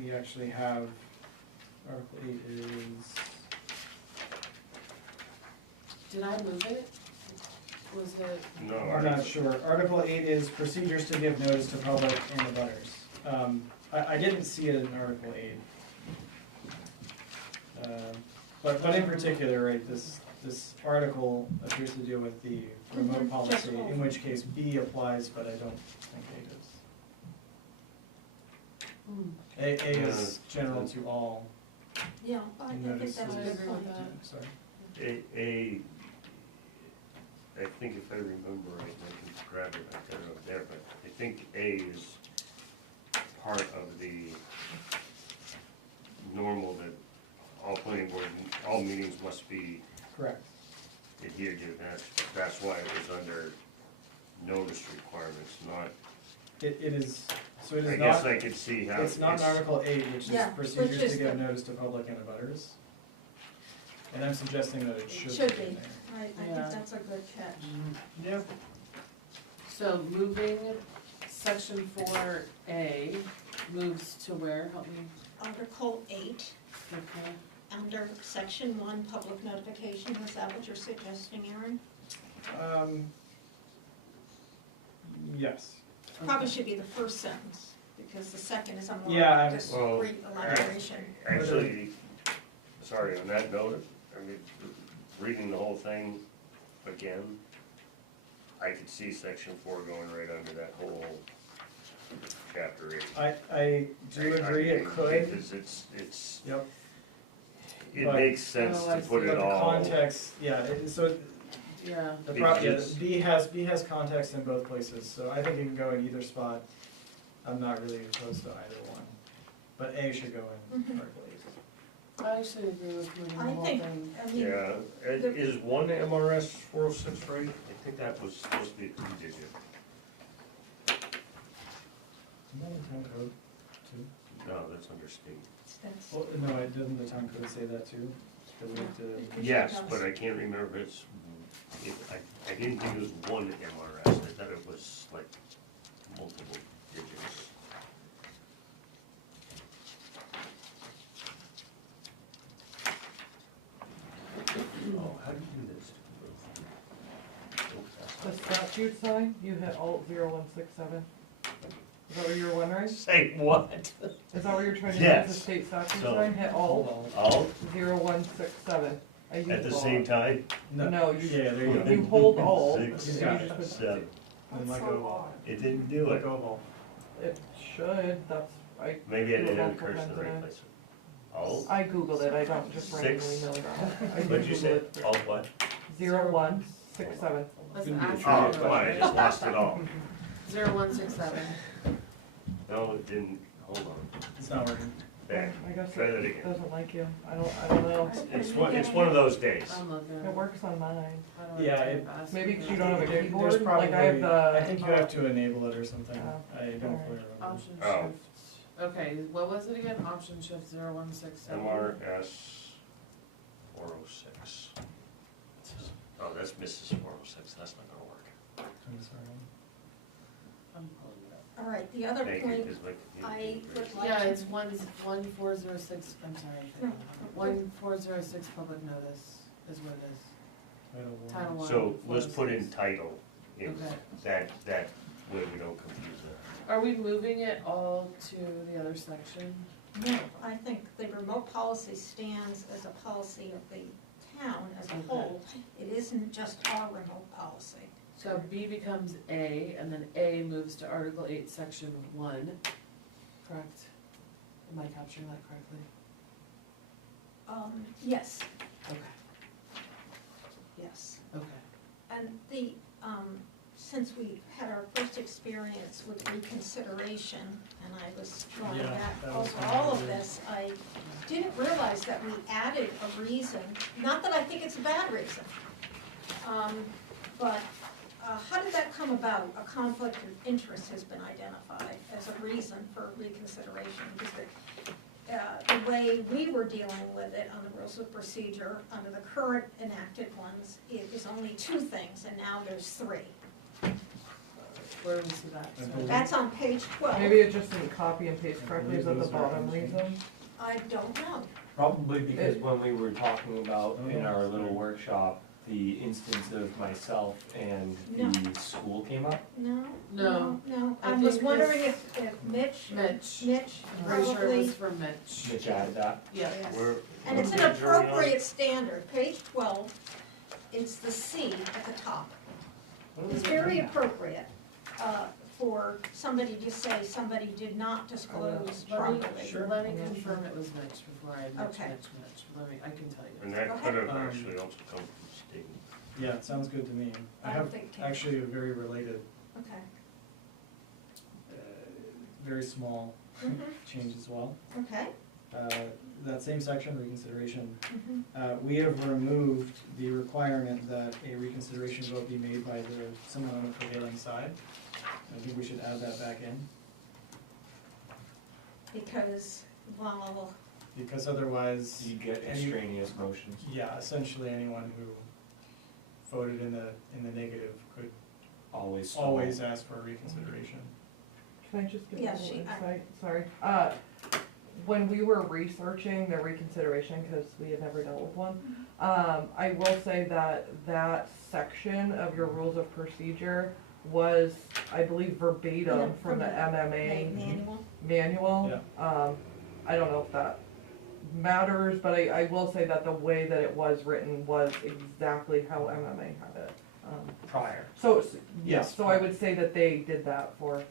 we actually have, Article 8 is, Did I move it? Was it? No, I'm not sure. Article 8 is procedures to give notice to public and abutters. I didn't see it in Article 8. But in particular, right, this article appears to deal with the remote policy, in which case B applies, but I don't think A does. A is general to all Yeah, I think notices. that's a I good agree point. with that. Sorry. I think if I remember right, I can grab it back there up there, but I think A is part of the normal that all planning board, all meetings must be Correct. adhered to. That's why it was under notice requirements, not, It is, so it I is guess not, I could see how it's not in Article 8, which is Yeah, which procedures is to give the- notice to public and abutters. And I'm suggesting that it should Should be be. in there. I think Yeah. that's a good catch. Yeah. So moving section 4A moves to where, help me, Article 8, okay, under section 1, public notification, is that what you're suggesting, Aaron? Yes. Probably should be the first sentence, because the second is a more Yeah, discrete elaboration. actually, sorry, on that note, I mean, reading the whole thing again, I could see section 4 going right under that whole chapter 8. I do agree it could. Because it's, Yep. it But- makes sense Oh, I to put see. But it the all. context, yeah, so yeah. the yeah, Because- B has context in both places, so I think it can go in either spot. I'm not really opposed to either one. But A should go in Mhm. Article 8. I actually agree with moving the I whole think, thing. I mean, Yeah, the- is one MRS 406 right? I think that was supposed to be a 2-digit. Isn't that in the town code too? No, that's under state. that's, Well, no, it doesn't the town code say that too? That we have to, It Yes, does. but I can't remember if it's, I didn't think it was one MRS, I thought it was like multiple digits. Oh, how do you do this? The statute sign, you hit Alt 0167. Is that what you were wondering? Say what? Is that what you're trying to do, Yes. the state statute So- sign? Hit Alt All 0167. I use at the Alt. same time? No, you, yeah, there you go. you hold Alt, and Six, you just put, seven. And let That's go so of all. odd. It didn't do Let it. go of all. it should, that's, Maybe I do it didn't have multiple the cursor in the right times place. All? I Googled it, I don't just randomly Six. mill it off. I What'd you Googled say? it. All what? 0167. Let's Couldn't be ask true. Oh, her. come on, I just lost it all. 0167. No, it didn't, hold on, It's not working. back, I guess try that it again. doesn't like you, I don't know. It's one of those days. I'm looking. It works on mine. How do I Yeah, type it- ask Maybe her? 'cause you don't have a There's keyboard, probably, like I have the. I think you have to enable it or something. Oh, I don't fully alright. remember. Option Oh. shift. Okay, what was it again? Option shift 0167. MRS 406. Oh, that's Mrs. 406, that's not gonna work. I'm sorry. I'm pulling it up. all right, the other Thank point you, 'cause like. I would like Yeah, to. it's 1406, I'm sorry. 1406 public notice is what it is. Title 1. So let's put in 406. title, in Okay. that way we don't confuse it. Are we moving it all to the other section? No, I think the remote policy stands as a policy of the town as a Okay. whole. It isn't just our remote policy. So B becomes A, and then A moves to Article 8, Section 1, correct? Am I capturing that correctly? Yes, Okay, yes. okay. And the, since we had our first experience with reconsideration, and I was going Yeah, back that was over all of good. this, I didn't realize that we added a reason, not that I think it's a bad reason, but how did that come about? A conflict of interest has been identified as a reason for reconsideration, because the way we were dealing with it on the rules of procedure, under the current enacted ones, it is only 2 things, and now there's 3. Where do we see that? I Sorry. believe- That's on page 12. Maybe it just didn't copy and paste correctly, is that the Those are bottom unchanged. reason? I don't know. Probably because when we were talking about in our little workshop, the instance of myself and No. the school came up. No? No. No, I I was think wondering this- if Mitch, Mitch, I'm pretty sure it probably, was from Mitch. Mitch added that. Yeah. Where- and it's an what page are we on? appropriate standard, page 12, it's the C at the top. It's very appropriate for somebody to say somebody did not disclose properly. Let me confirm it was Mitch before I Mitch. Okay. Let me, I can tell you. And that Go could have ahead. actually also come from state. Yeah, it sounds good to me. I I don't have think it came- actually a very related, Okay. very small Mhm. change as well. Okay. That same section, reconsideration, Mhm. we have removed the requirement that a reconsideration vote be made by someone on the prevailing side. I think we should add that back in, Because, well, because otherwise, You get extraneous motions. yeah, essentially anyone who voted in the negative could Always stall. always ask for a reconsideration. Can I just give a Yeah, little she- insight? Sorry. When we were researching the reconsideration, because we had never dealt with one, I will say that that section of your rules of procedure was, I believe, verbatim from the MMA manual. manual. I don't know if that matters, but I will say that the way that it was written was exactly how MMA had it. Prior. So, yeah, Yes. so I would say that they did that for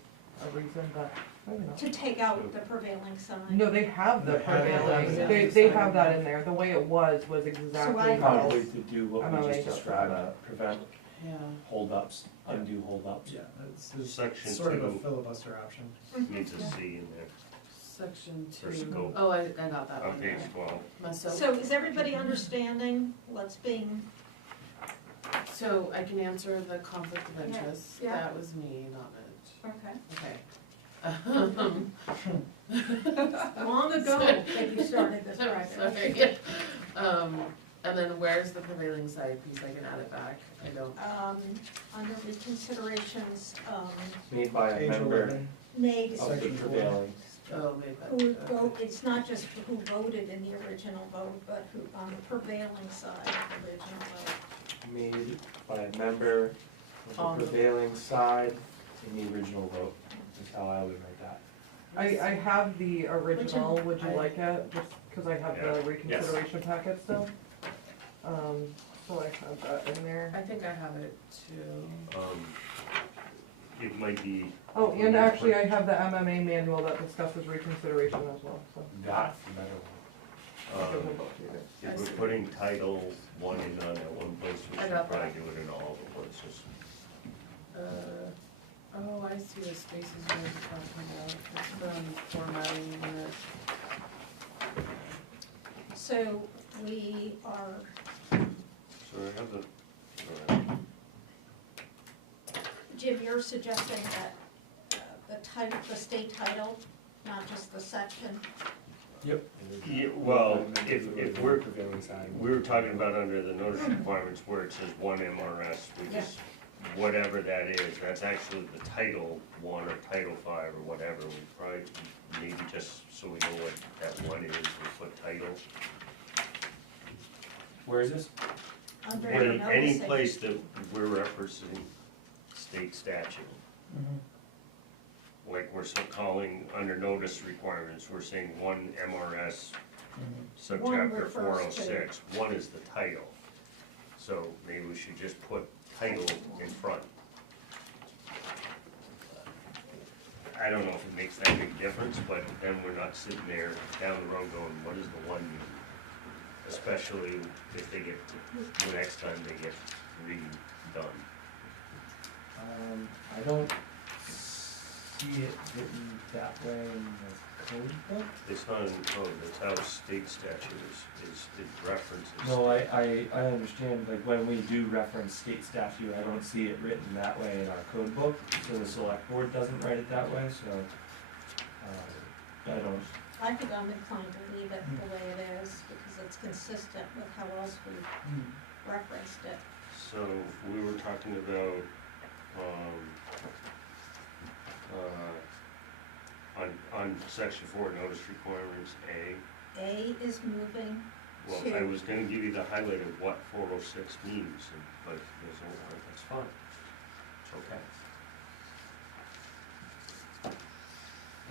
a reason, but maybe not. To take out the prevailing sign. No, they have the They have it. prevailing, they have that in there, the way it was exactly I- how. Probably to do what we MMA just does described, that. prevent Yeah. holdups, undo holdups. Yeah, it's Section sort of a 2 filibuster option. Mhm. needs a C in there Section for 2. scope Oh, I got that on one page there. 12. So is everybody understanding what's being, So I can answer the conflict of interest. Yeah. That was me, not Mitch. okay, Okay. long ago that you started this project. Sorry. And then where's the prevailing side piece? I can add it back. I don't. Under reconsiderations, Made by a Page member 11. made, of the Section four. prevailing. Oh, maybe that. who, okay. vote, it's not just who voted in the original vote, but who, on the prevailing side of the original vote. Made by a member of On the the- prevailing side in the original vote, is how I would write that. I have the original, would you I- like it, just because I have the Yeah. reconsideration packet still? So I have that in there. I think I have it too. It might be. Oh, and actually I have the MMA manual that discusses reconsideration as well, so. That's the better one. I'll give them both to you guys. If we're putting Title 1 in on that one place, we I should got probably that. do it in all the places. Oh, I see the spaces you're talking about. It's from formatting unit. So we are, So I have the, Jim, you're suggesting that the title, the state title, not just the section? yeah, well, Amendment if to the we're, prevailing side. we were talking about under the notice requirements where it says 1 MRS, we just, whatever that is, that's actually the Title 1 or Title 5 or whatever, we probably, maybe just so we know what that 1 is, we put title. Where is this? Under Any noticing. place that we're referencing state statute, like we're calling under notice requirements, we're saying 1 MRS subchapter refers 406, 1 is the title. So maybe we should just put title in front. I don't know if it makes that big difference, but then we're not sitting there down the road going, what does the 1 mean? Especially if they get, the next time they get redone. I don't see it written that way in the code book? It's not in the code, that's how state statute is references. No, I understand, like, when we do reference state statute, I don't see it written that way in our code book, so the select board doesn't write it that way, so, I don't, I think I'm inclined to leave it the way it is, because it's consistent with how else we've referenced it. So we were talking about, on section 4, notice requirements, A. A is moving Well, to. I was gonna give you the highlight of what 406 means, but there's no, that's fine. It's okay.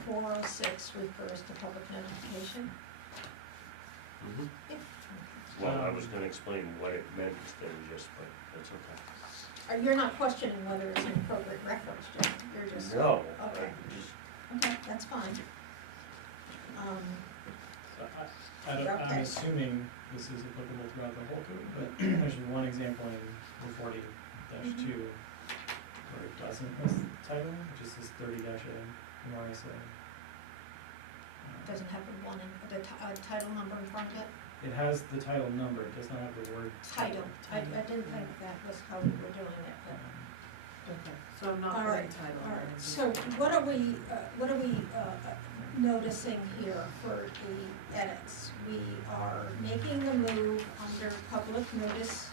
406 refers to public notification. Yeah. Well, I was gonna explain what it meant then just, but that's okay. You're not questioning whether it's an appropriate reference, Jim, you're just. No, Okay. Okay, that's fine. So I'm Okay. assuming this is applicable throughout the whole code, but there's one example in 40-2 where it doesn't list the title, it just says 30-A in RSA. Doesn't have the title number in front of it. It has the title number, it does not have the word. Title, I didn't think that was how we were doing it, but. Okay, so I'm not All putting right, title. all right, or so anything. what are we noticing here for the edits? We are making the move under public notice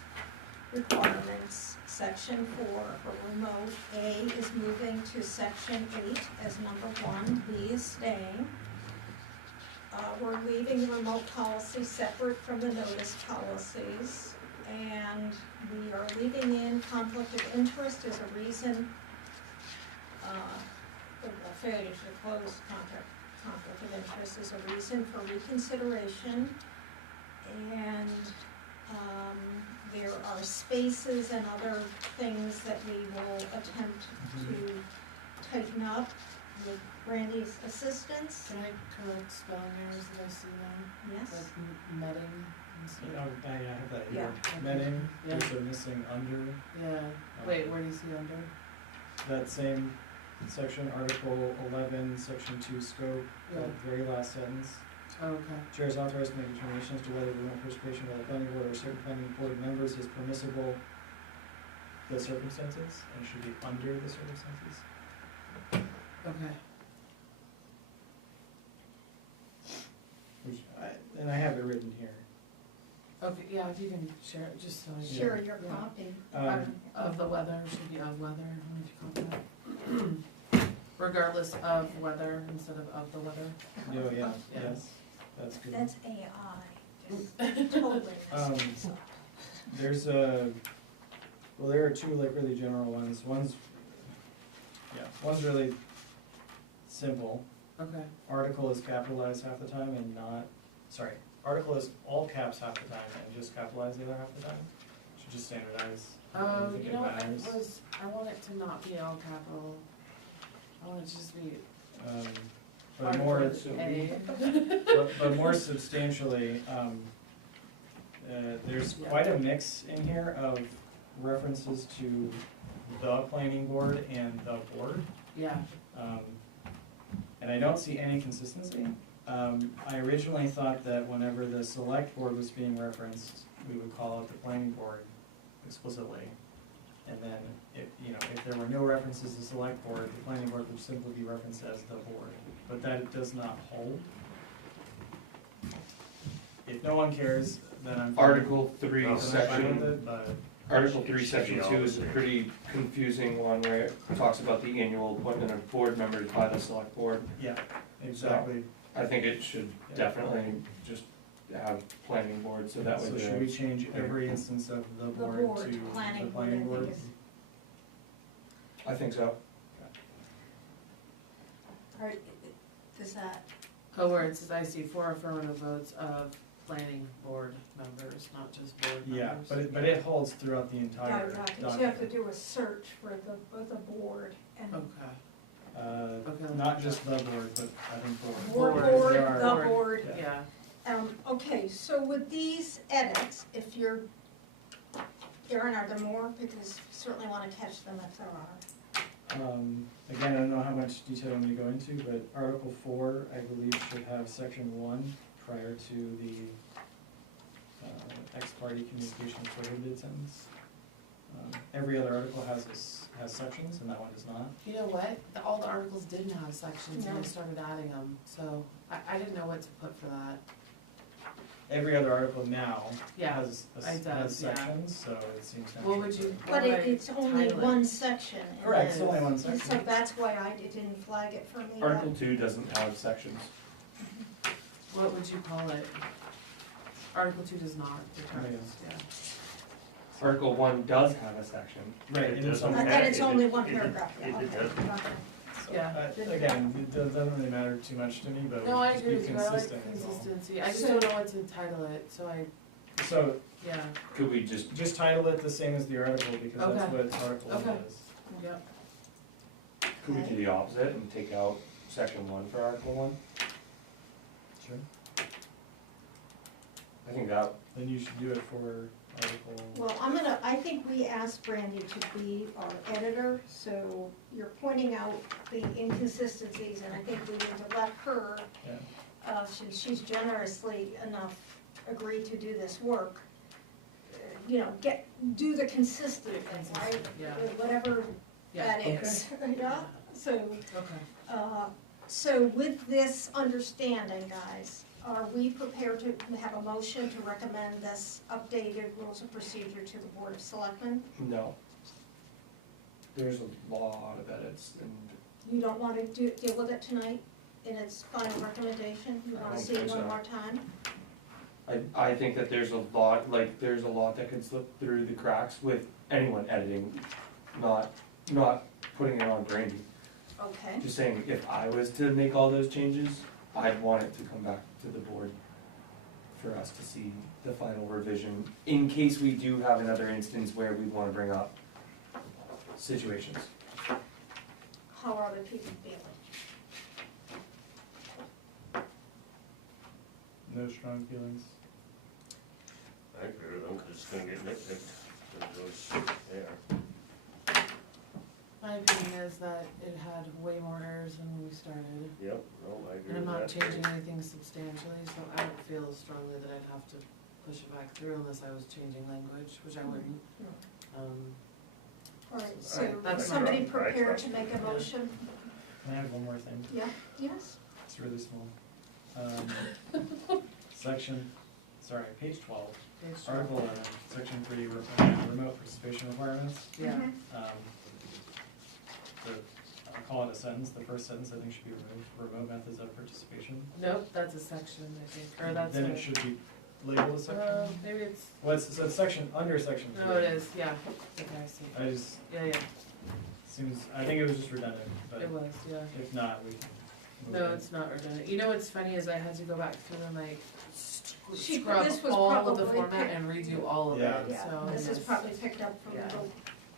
requirements, section 4 for remote. A is moving to section 8 as number 1, B is staying. We're leaving the remote policy separate from the notice policies. And we are leaving in conflict of interest as a reason, a failure to close conflict of interest is a reason for reconsideration. And there are spaces and other things that we will attempt to tighten up with Randy's assistance. Can I correct spelling errors that I see now? Yes? Like metting and You stuff? know, I have that Yeah. here. Medding, Yeah. there's a missing under. Yeah, wait, where do you see under? That same section, Article 11, Section 2 scope, Yeah. that very last sentence. Oh, okay. Chair is authorized to make determinations as to whether remote participation by the planning board or certain planning board members is permissible, the circumstances, and should be under the circumstances. Okay. Which and I have it written here. Okay, yeah, if you can share it, just so I. Share your Yeah. copy. Of the weather, should be of weather, I don't know if you call that. Regardless of weather instead of the weather. Oh, yeah, Yeah. yes, that's good. That's AI, just totally messing this up. There's well, there are two like really general ones. One's really simple. Okay, Article is capitalized half the time and article is all caps half the time and just capitalized the other half the time. Should just standardize. I don't think you it know what, matters. I want it to not be all capital. I want it to just be But more, Article A. but more substantially, there's quite a mix in here of references to the planning board and the board. Yeah, And I don't see any consistency. I originally thought that whenever the select board was being referenced, we would call out the planning board explicitly. And then if there were no references to select board, the planning board would simply be referenced as the board. But that does not hold. If no one cares, then I'm fine. Article 3, Oh, Then I'm fine with section, it, but Article It 3, should be section all 2 the is a same. pretty confusing one where it talks about the annual appointment of board members by the select board. yeah, exactly. I think it should definitely just have planning board, so that way So the. should we change every instance of the board board, to the planning planning board, I board? think I think so. All right, does that, where it says I see 4 affirmative votes of planning board members, not just board members. Yeah, but it holds throughout the entire because document. you have to do a search for the board and. Okay, Okay. Not just the board, but I think board. Board, There are- the board. Yeah. yeah, Okay, so with these edits, if Erin, are there more? Because you certainly want to catch them if there are. Again, I don't know how much detail I'm gonna go into, but Article 4, I believe, should have Section 1 prior to the ex parte communication prohibited sentence. Every other article has sections, and that one does not. You know what, all the articles didn't have sections, and I No. started adding them, so I didn't know what to put for that. Every other article now Yeah, has it does, yeah. sections, so it seems natural. What would you? But it's only Title it. one section. and Correct, it's then- only one and section. So that's why it didn't flag it for me. but- Article 2 doesn't have sections. What would you call it? Article 2 does not, the terms, yeah. Article 1 does have a section. Right, It and it's doesn't only, And it's It- only one it- paragraph, it- yeah, it okay. doesn't. Okay. so, Yeah. again, it doesn't really matter too much to me, but No, I just agree be with you, I like consistent is all. consistency, I just don't know what to title it, so So, yeah, Could we just, just title it the same as the article, because that's Okay. what Article 1 Okay. is. yep. could we do the opposite and take out section 1 for Article 1? Sure. I think that, Then you should do it for Article, Well, I think we asked Brandy to be our editor, so you're pointing out the inconsistencies, and I think we need to let her, yeah. since she's generously enough agreed to do this work, do the consistent thing, right? Yeah. Whatever Yeah, that is, yeah, so. okay. So with this understanding, guys, are we prepared to have a motion to recommend this updated rules of procedure to the Board of Selectmen? no. There's a lot of edits and You don't want to deal with it tonight in its final recommendation? You I want don't to see it think one so. more time? I think that there's a lot that could slip through the cracks with anyone editing, not putting it on Brandy. Okay, Just saying, if I was to make all those changes, I'd want it to come back to the board for us to see the final revision, in case we do have another instance where we wanna bring up situations. how are other people feeling? No strong feelings. I agree with them, cause it's gonna get nitpicked, it goes there. My opinion is that it had way more errors than when we started, Yep, no, I agree and I'm with not that. changing anything substantially, so I don't feel strongly that I'd have to push it back through unless I was changing language, which I wouldn't. All right, so Alright, is that's somebody not- I prepared trust to make a motion? Can I have one more thing? Yeah, yes? It's really small. Page 12, It's- Article 11, Section 3, remote participation requirements. Yeah, Mhm. I'll call it a sentence, the first sentence I think should be removed, remote methods of participation. nope, that's a section, I think, or that's Then a, it should be labeled a section. maybe it's, Well, so it's section, under section 3. no, it is, yeah, okay, I see, I just, yeah, I think it was just redundant, but it was, yeah. if not, we can move No, on. it's not redundant. You know what's funny is I had to go back through and like She- scrub this was all of the probably format picked- and redo all of Yeah. it, Yeah, so. this is yes. probably picked up from Yeah.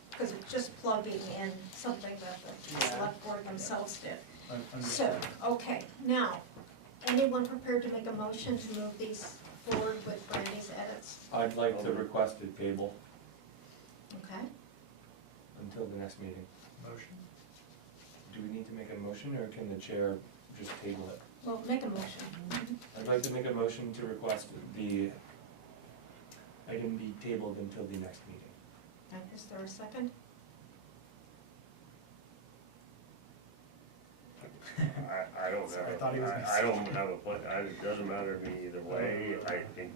because it's just plugging in something that the Yeah. select board themselves did. So, Understood. okay, now, anyone prepared to make a motion to move these forward with Brandy's edits? I'd like to request a table Okay, until the next meeting. Motion? Do we need to make a motion, or can the chair just table it? well, make a motion. I'd like to make a motion to request the item be tabled until the next meeting. And is there a second? I don't Sorry, I have, thought he was gonna I don't have a point, it doesn't matter to me either way, I think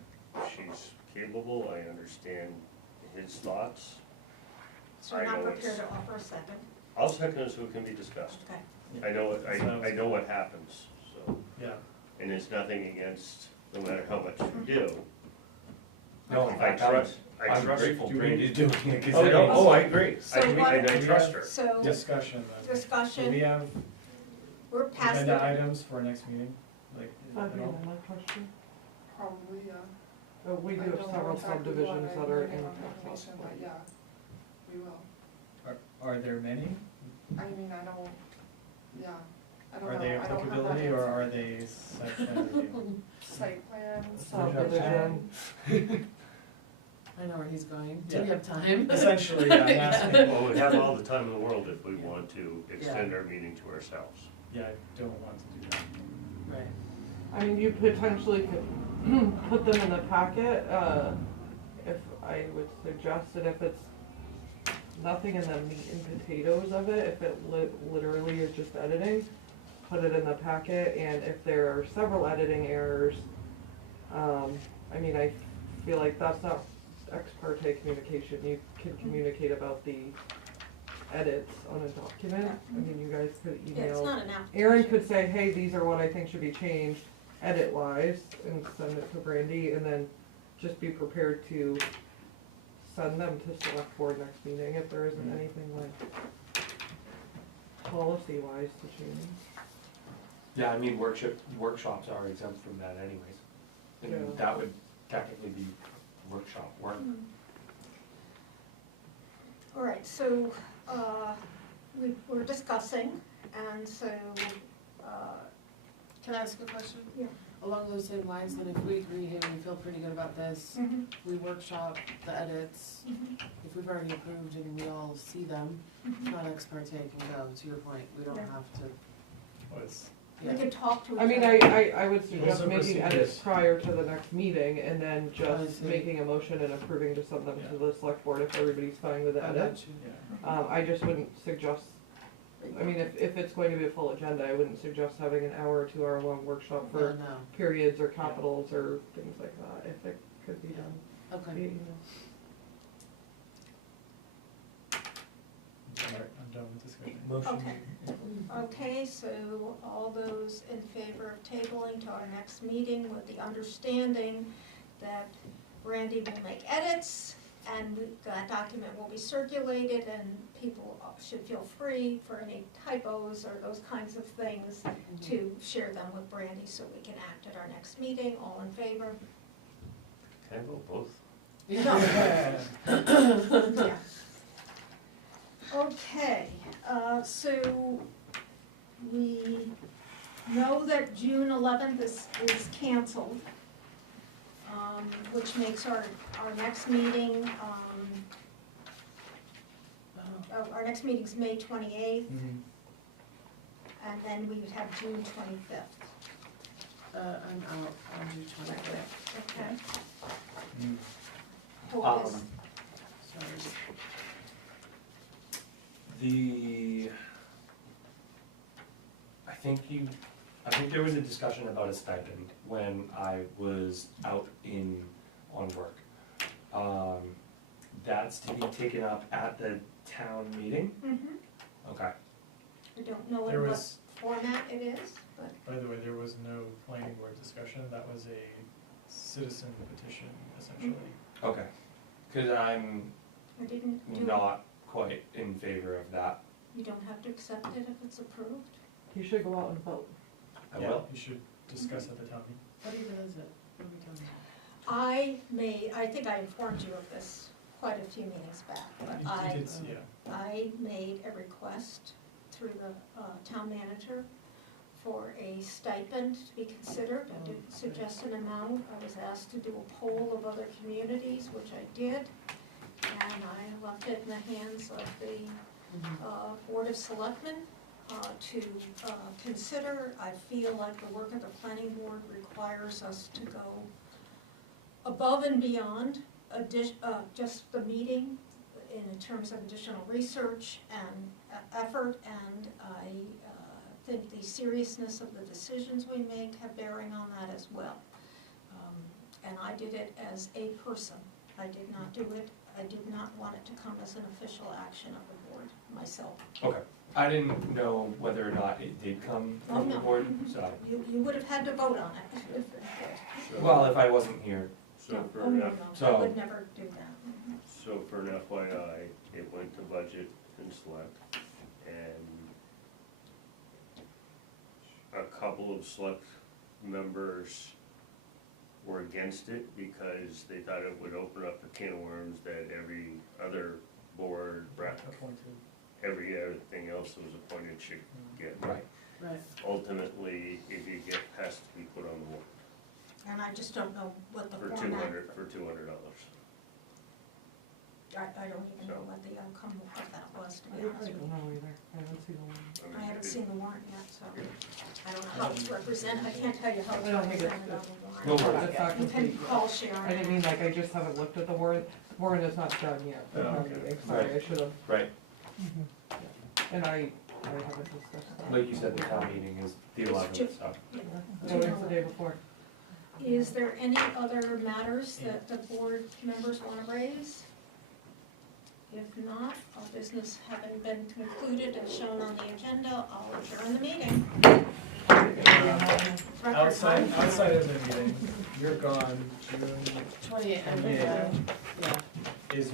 she's capable, I understand his thoughts. So you're I not know prepared it's- to offer a second? I'll second it so it can be discussed. Okay, I know, I know what happens, so, Yeah. and it's nothing against, no matter how much you do, No, Okay. in I fact, trust, I I'm trust. grateful Do we- Brandy's doing it, cause Oh, I no, don't. I agree, So I what- trust her. so Discussion then. Do we discussion, have we're past agenda the, items for next meeting? Like, That'd at be all? my question. Probably, yeah. But we do I have don't know several exactly subdivisions what that I are need in on tax information, but lottery. yeah, we will. Are there many? I mean, I don't, yeah, I don't Are know, they I don't have that applicability or answer. are they site plan review? Site plans. Subdivision. I know where he's going. Do Yeah. we have time? Essentially, yeah, I'm asking, Well, we have all the time in the world if we want to extend our meeting to ourselves. yeah, I don't want to do that. Right. I mean, you potentially could put them in the packet, if I would suggest that if it's nothing in the meat and potatoes of it, if it literally is just editing, put it in the packet, and if there are several editing errors, I mean, I feel like that's not ex parte communication. You can communicate about the edits on a document. I mean, you guys could Yeah, it's email, not an application. Aaron could say, hey, these are what I think should be changed, edit wise, and send it to Brandy, and then just be prepared to send them to select board next meeting if there isn't anything like policy wise to change. Yeah, I mean, workshops are exempt from that anyways. And Yeah. that would technically be workshop work. All right, so, we're discussing, and so, Can I ask a question? Yeah. Along those same lines, then if we agree, hey, we feel pretty good about this, we workshop the edits, if we've already approved and we all see them, not ex parte can go, to your point, we don't Yeah. have to, Well, it's, we can talk to each I mean, other. I would suggest Also making edits procedures. prior to the next meeting and then I just see. making a motion and approving to send them to the select board if everybody's fine with the I edits. got you. yeah. I just wouldn't suggest, I mean, if it's going to be a full agenda, I wouldn't suggest having an hour or 2 hour long workshop for No, periods or capitals or things like that, if it could be done via okay. email. Alright, I'm done with discussion. Motion. Okay. Okay, so all those in favor of tabling to our next meeting with the understanding that Randy will make edits and that document will be circulated and people should feel free for any typos or those kinds of things to share them with Brandy so we can act at our next meeting. All in favor? Can I vote both? Yeah. Okay, so we know that June 11th is canceled, which makes our next meeting, our next meeting's May 28th, Mhm. and then we would have June 25th. I'm out on June 25th. Okay? Mm. Hope is- Sorry. I think there was a discussion about a stipend when I was out on work. That's to be taken up at the town meeting? Mhm. Okay. I don't know There in what was, format it is, but by the way, there was no planning board discussion, that was a citizen petition essentially. Okay. Cause I'm I didn't do it. not quite in favor of that. You don't have to accept it if it's approved. You should go out and vote. I Yeah, will. you should discuss at the town meeting. What even is it? What are we talking about? I think I informed you of this quite a few meetings back, but You did see, yeah. I made a request through the town manager for a stipend to be considered. I didn't suggest an amount. I was asked to do a poll of other communities, which I did. And I left it in the hands of the Board of Selectmen to consider. I feel like the work of the planning board requires us to go above and beyond just the meeting in terms of additional research and effort, and I think the seriousness of the decisions we make have bearing on that as well. And I did it as a person. I did not do it, I did not want it to come as an official action of the board myself. Okay. I didn't know whether or not it did come Oh, from the no. board, so. You would have had to vote on it if it did. Well, if I wasn't here. So No, for oh, no, an no, I So- would never do that. So for an FYI, it went to budget and select, and a couple of select members were against it because they thought it would open up a can of worms that every other board, Appointed. every other thing else that was appointed should get. Right. Right. Ultimately, if you get has to be put on the warrant And I just don't know what the for format. $200. I don't even know what the outcome of that was, to I be don't honest with you. know either, I haven't seen the one. I haven't seen the warrant yet, so I don't know how it's represented, I can't tell you how it's I don't think it's- represented on the No warrant. worries. It's not You can complete call yet. Sharon. I didn't mean like, I just haven't looked at the warrant, warrant is not done yet, for Oh, town okay. meeting, sorry, I should have. Right, And I haven't discussed that. like you said, the town meeting is the It's 11th, just- so. Yeah. Voting's the day before. Is there any other matters that the board members want to raise? If not, all business having been concluded and shown on the agenda, I'll adjourn the meeting. Record Outside, time. outside of the meeting, you're gone, June 28, Yeah. yeah. is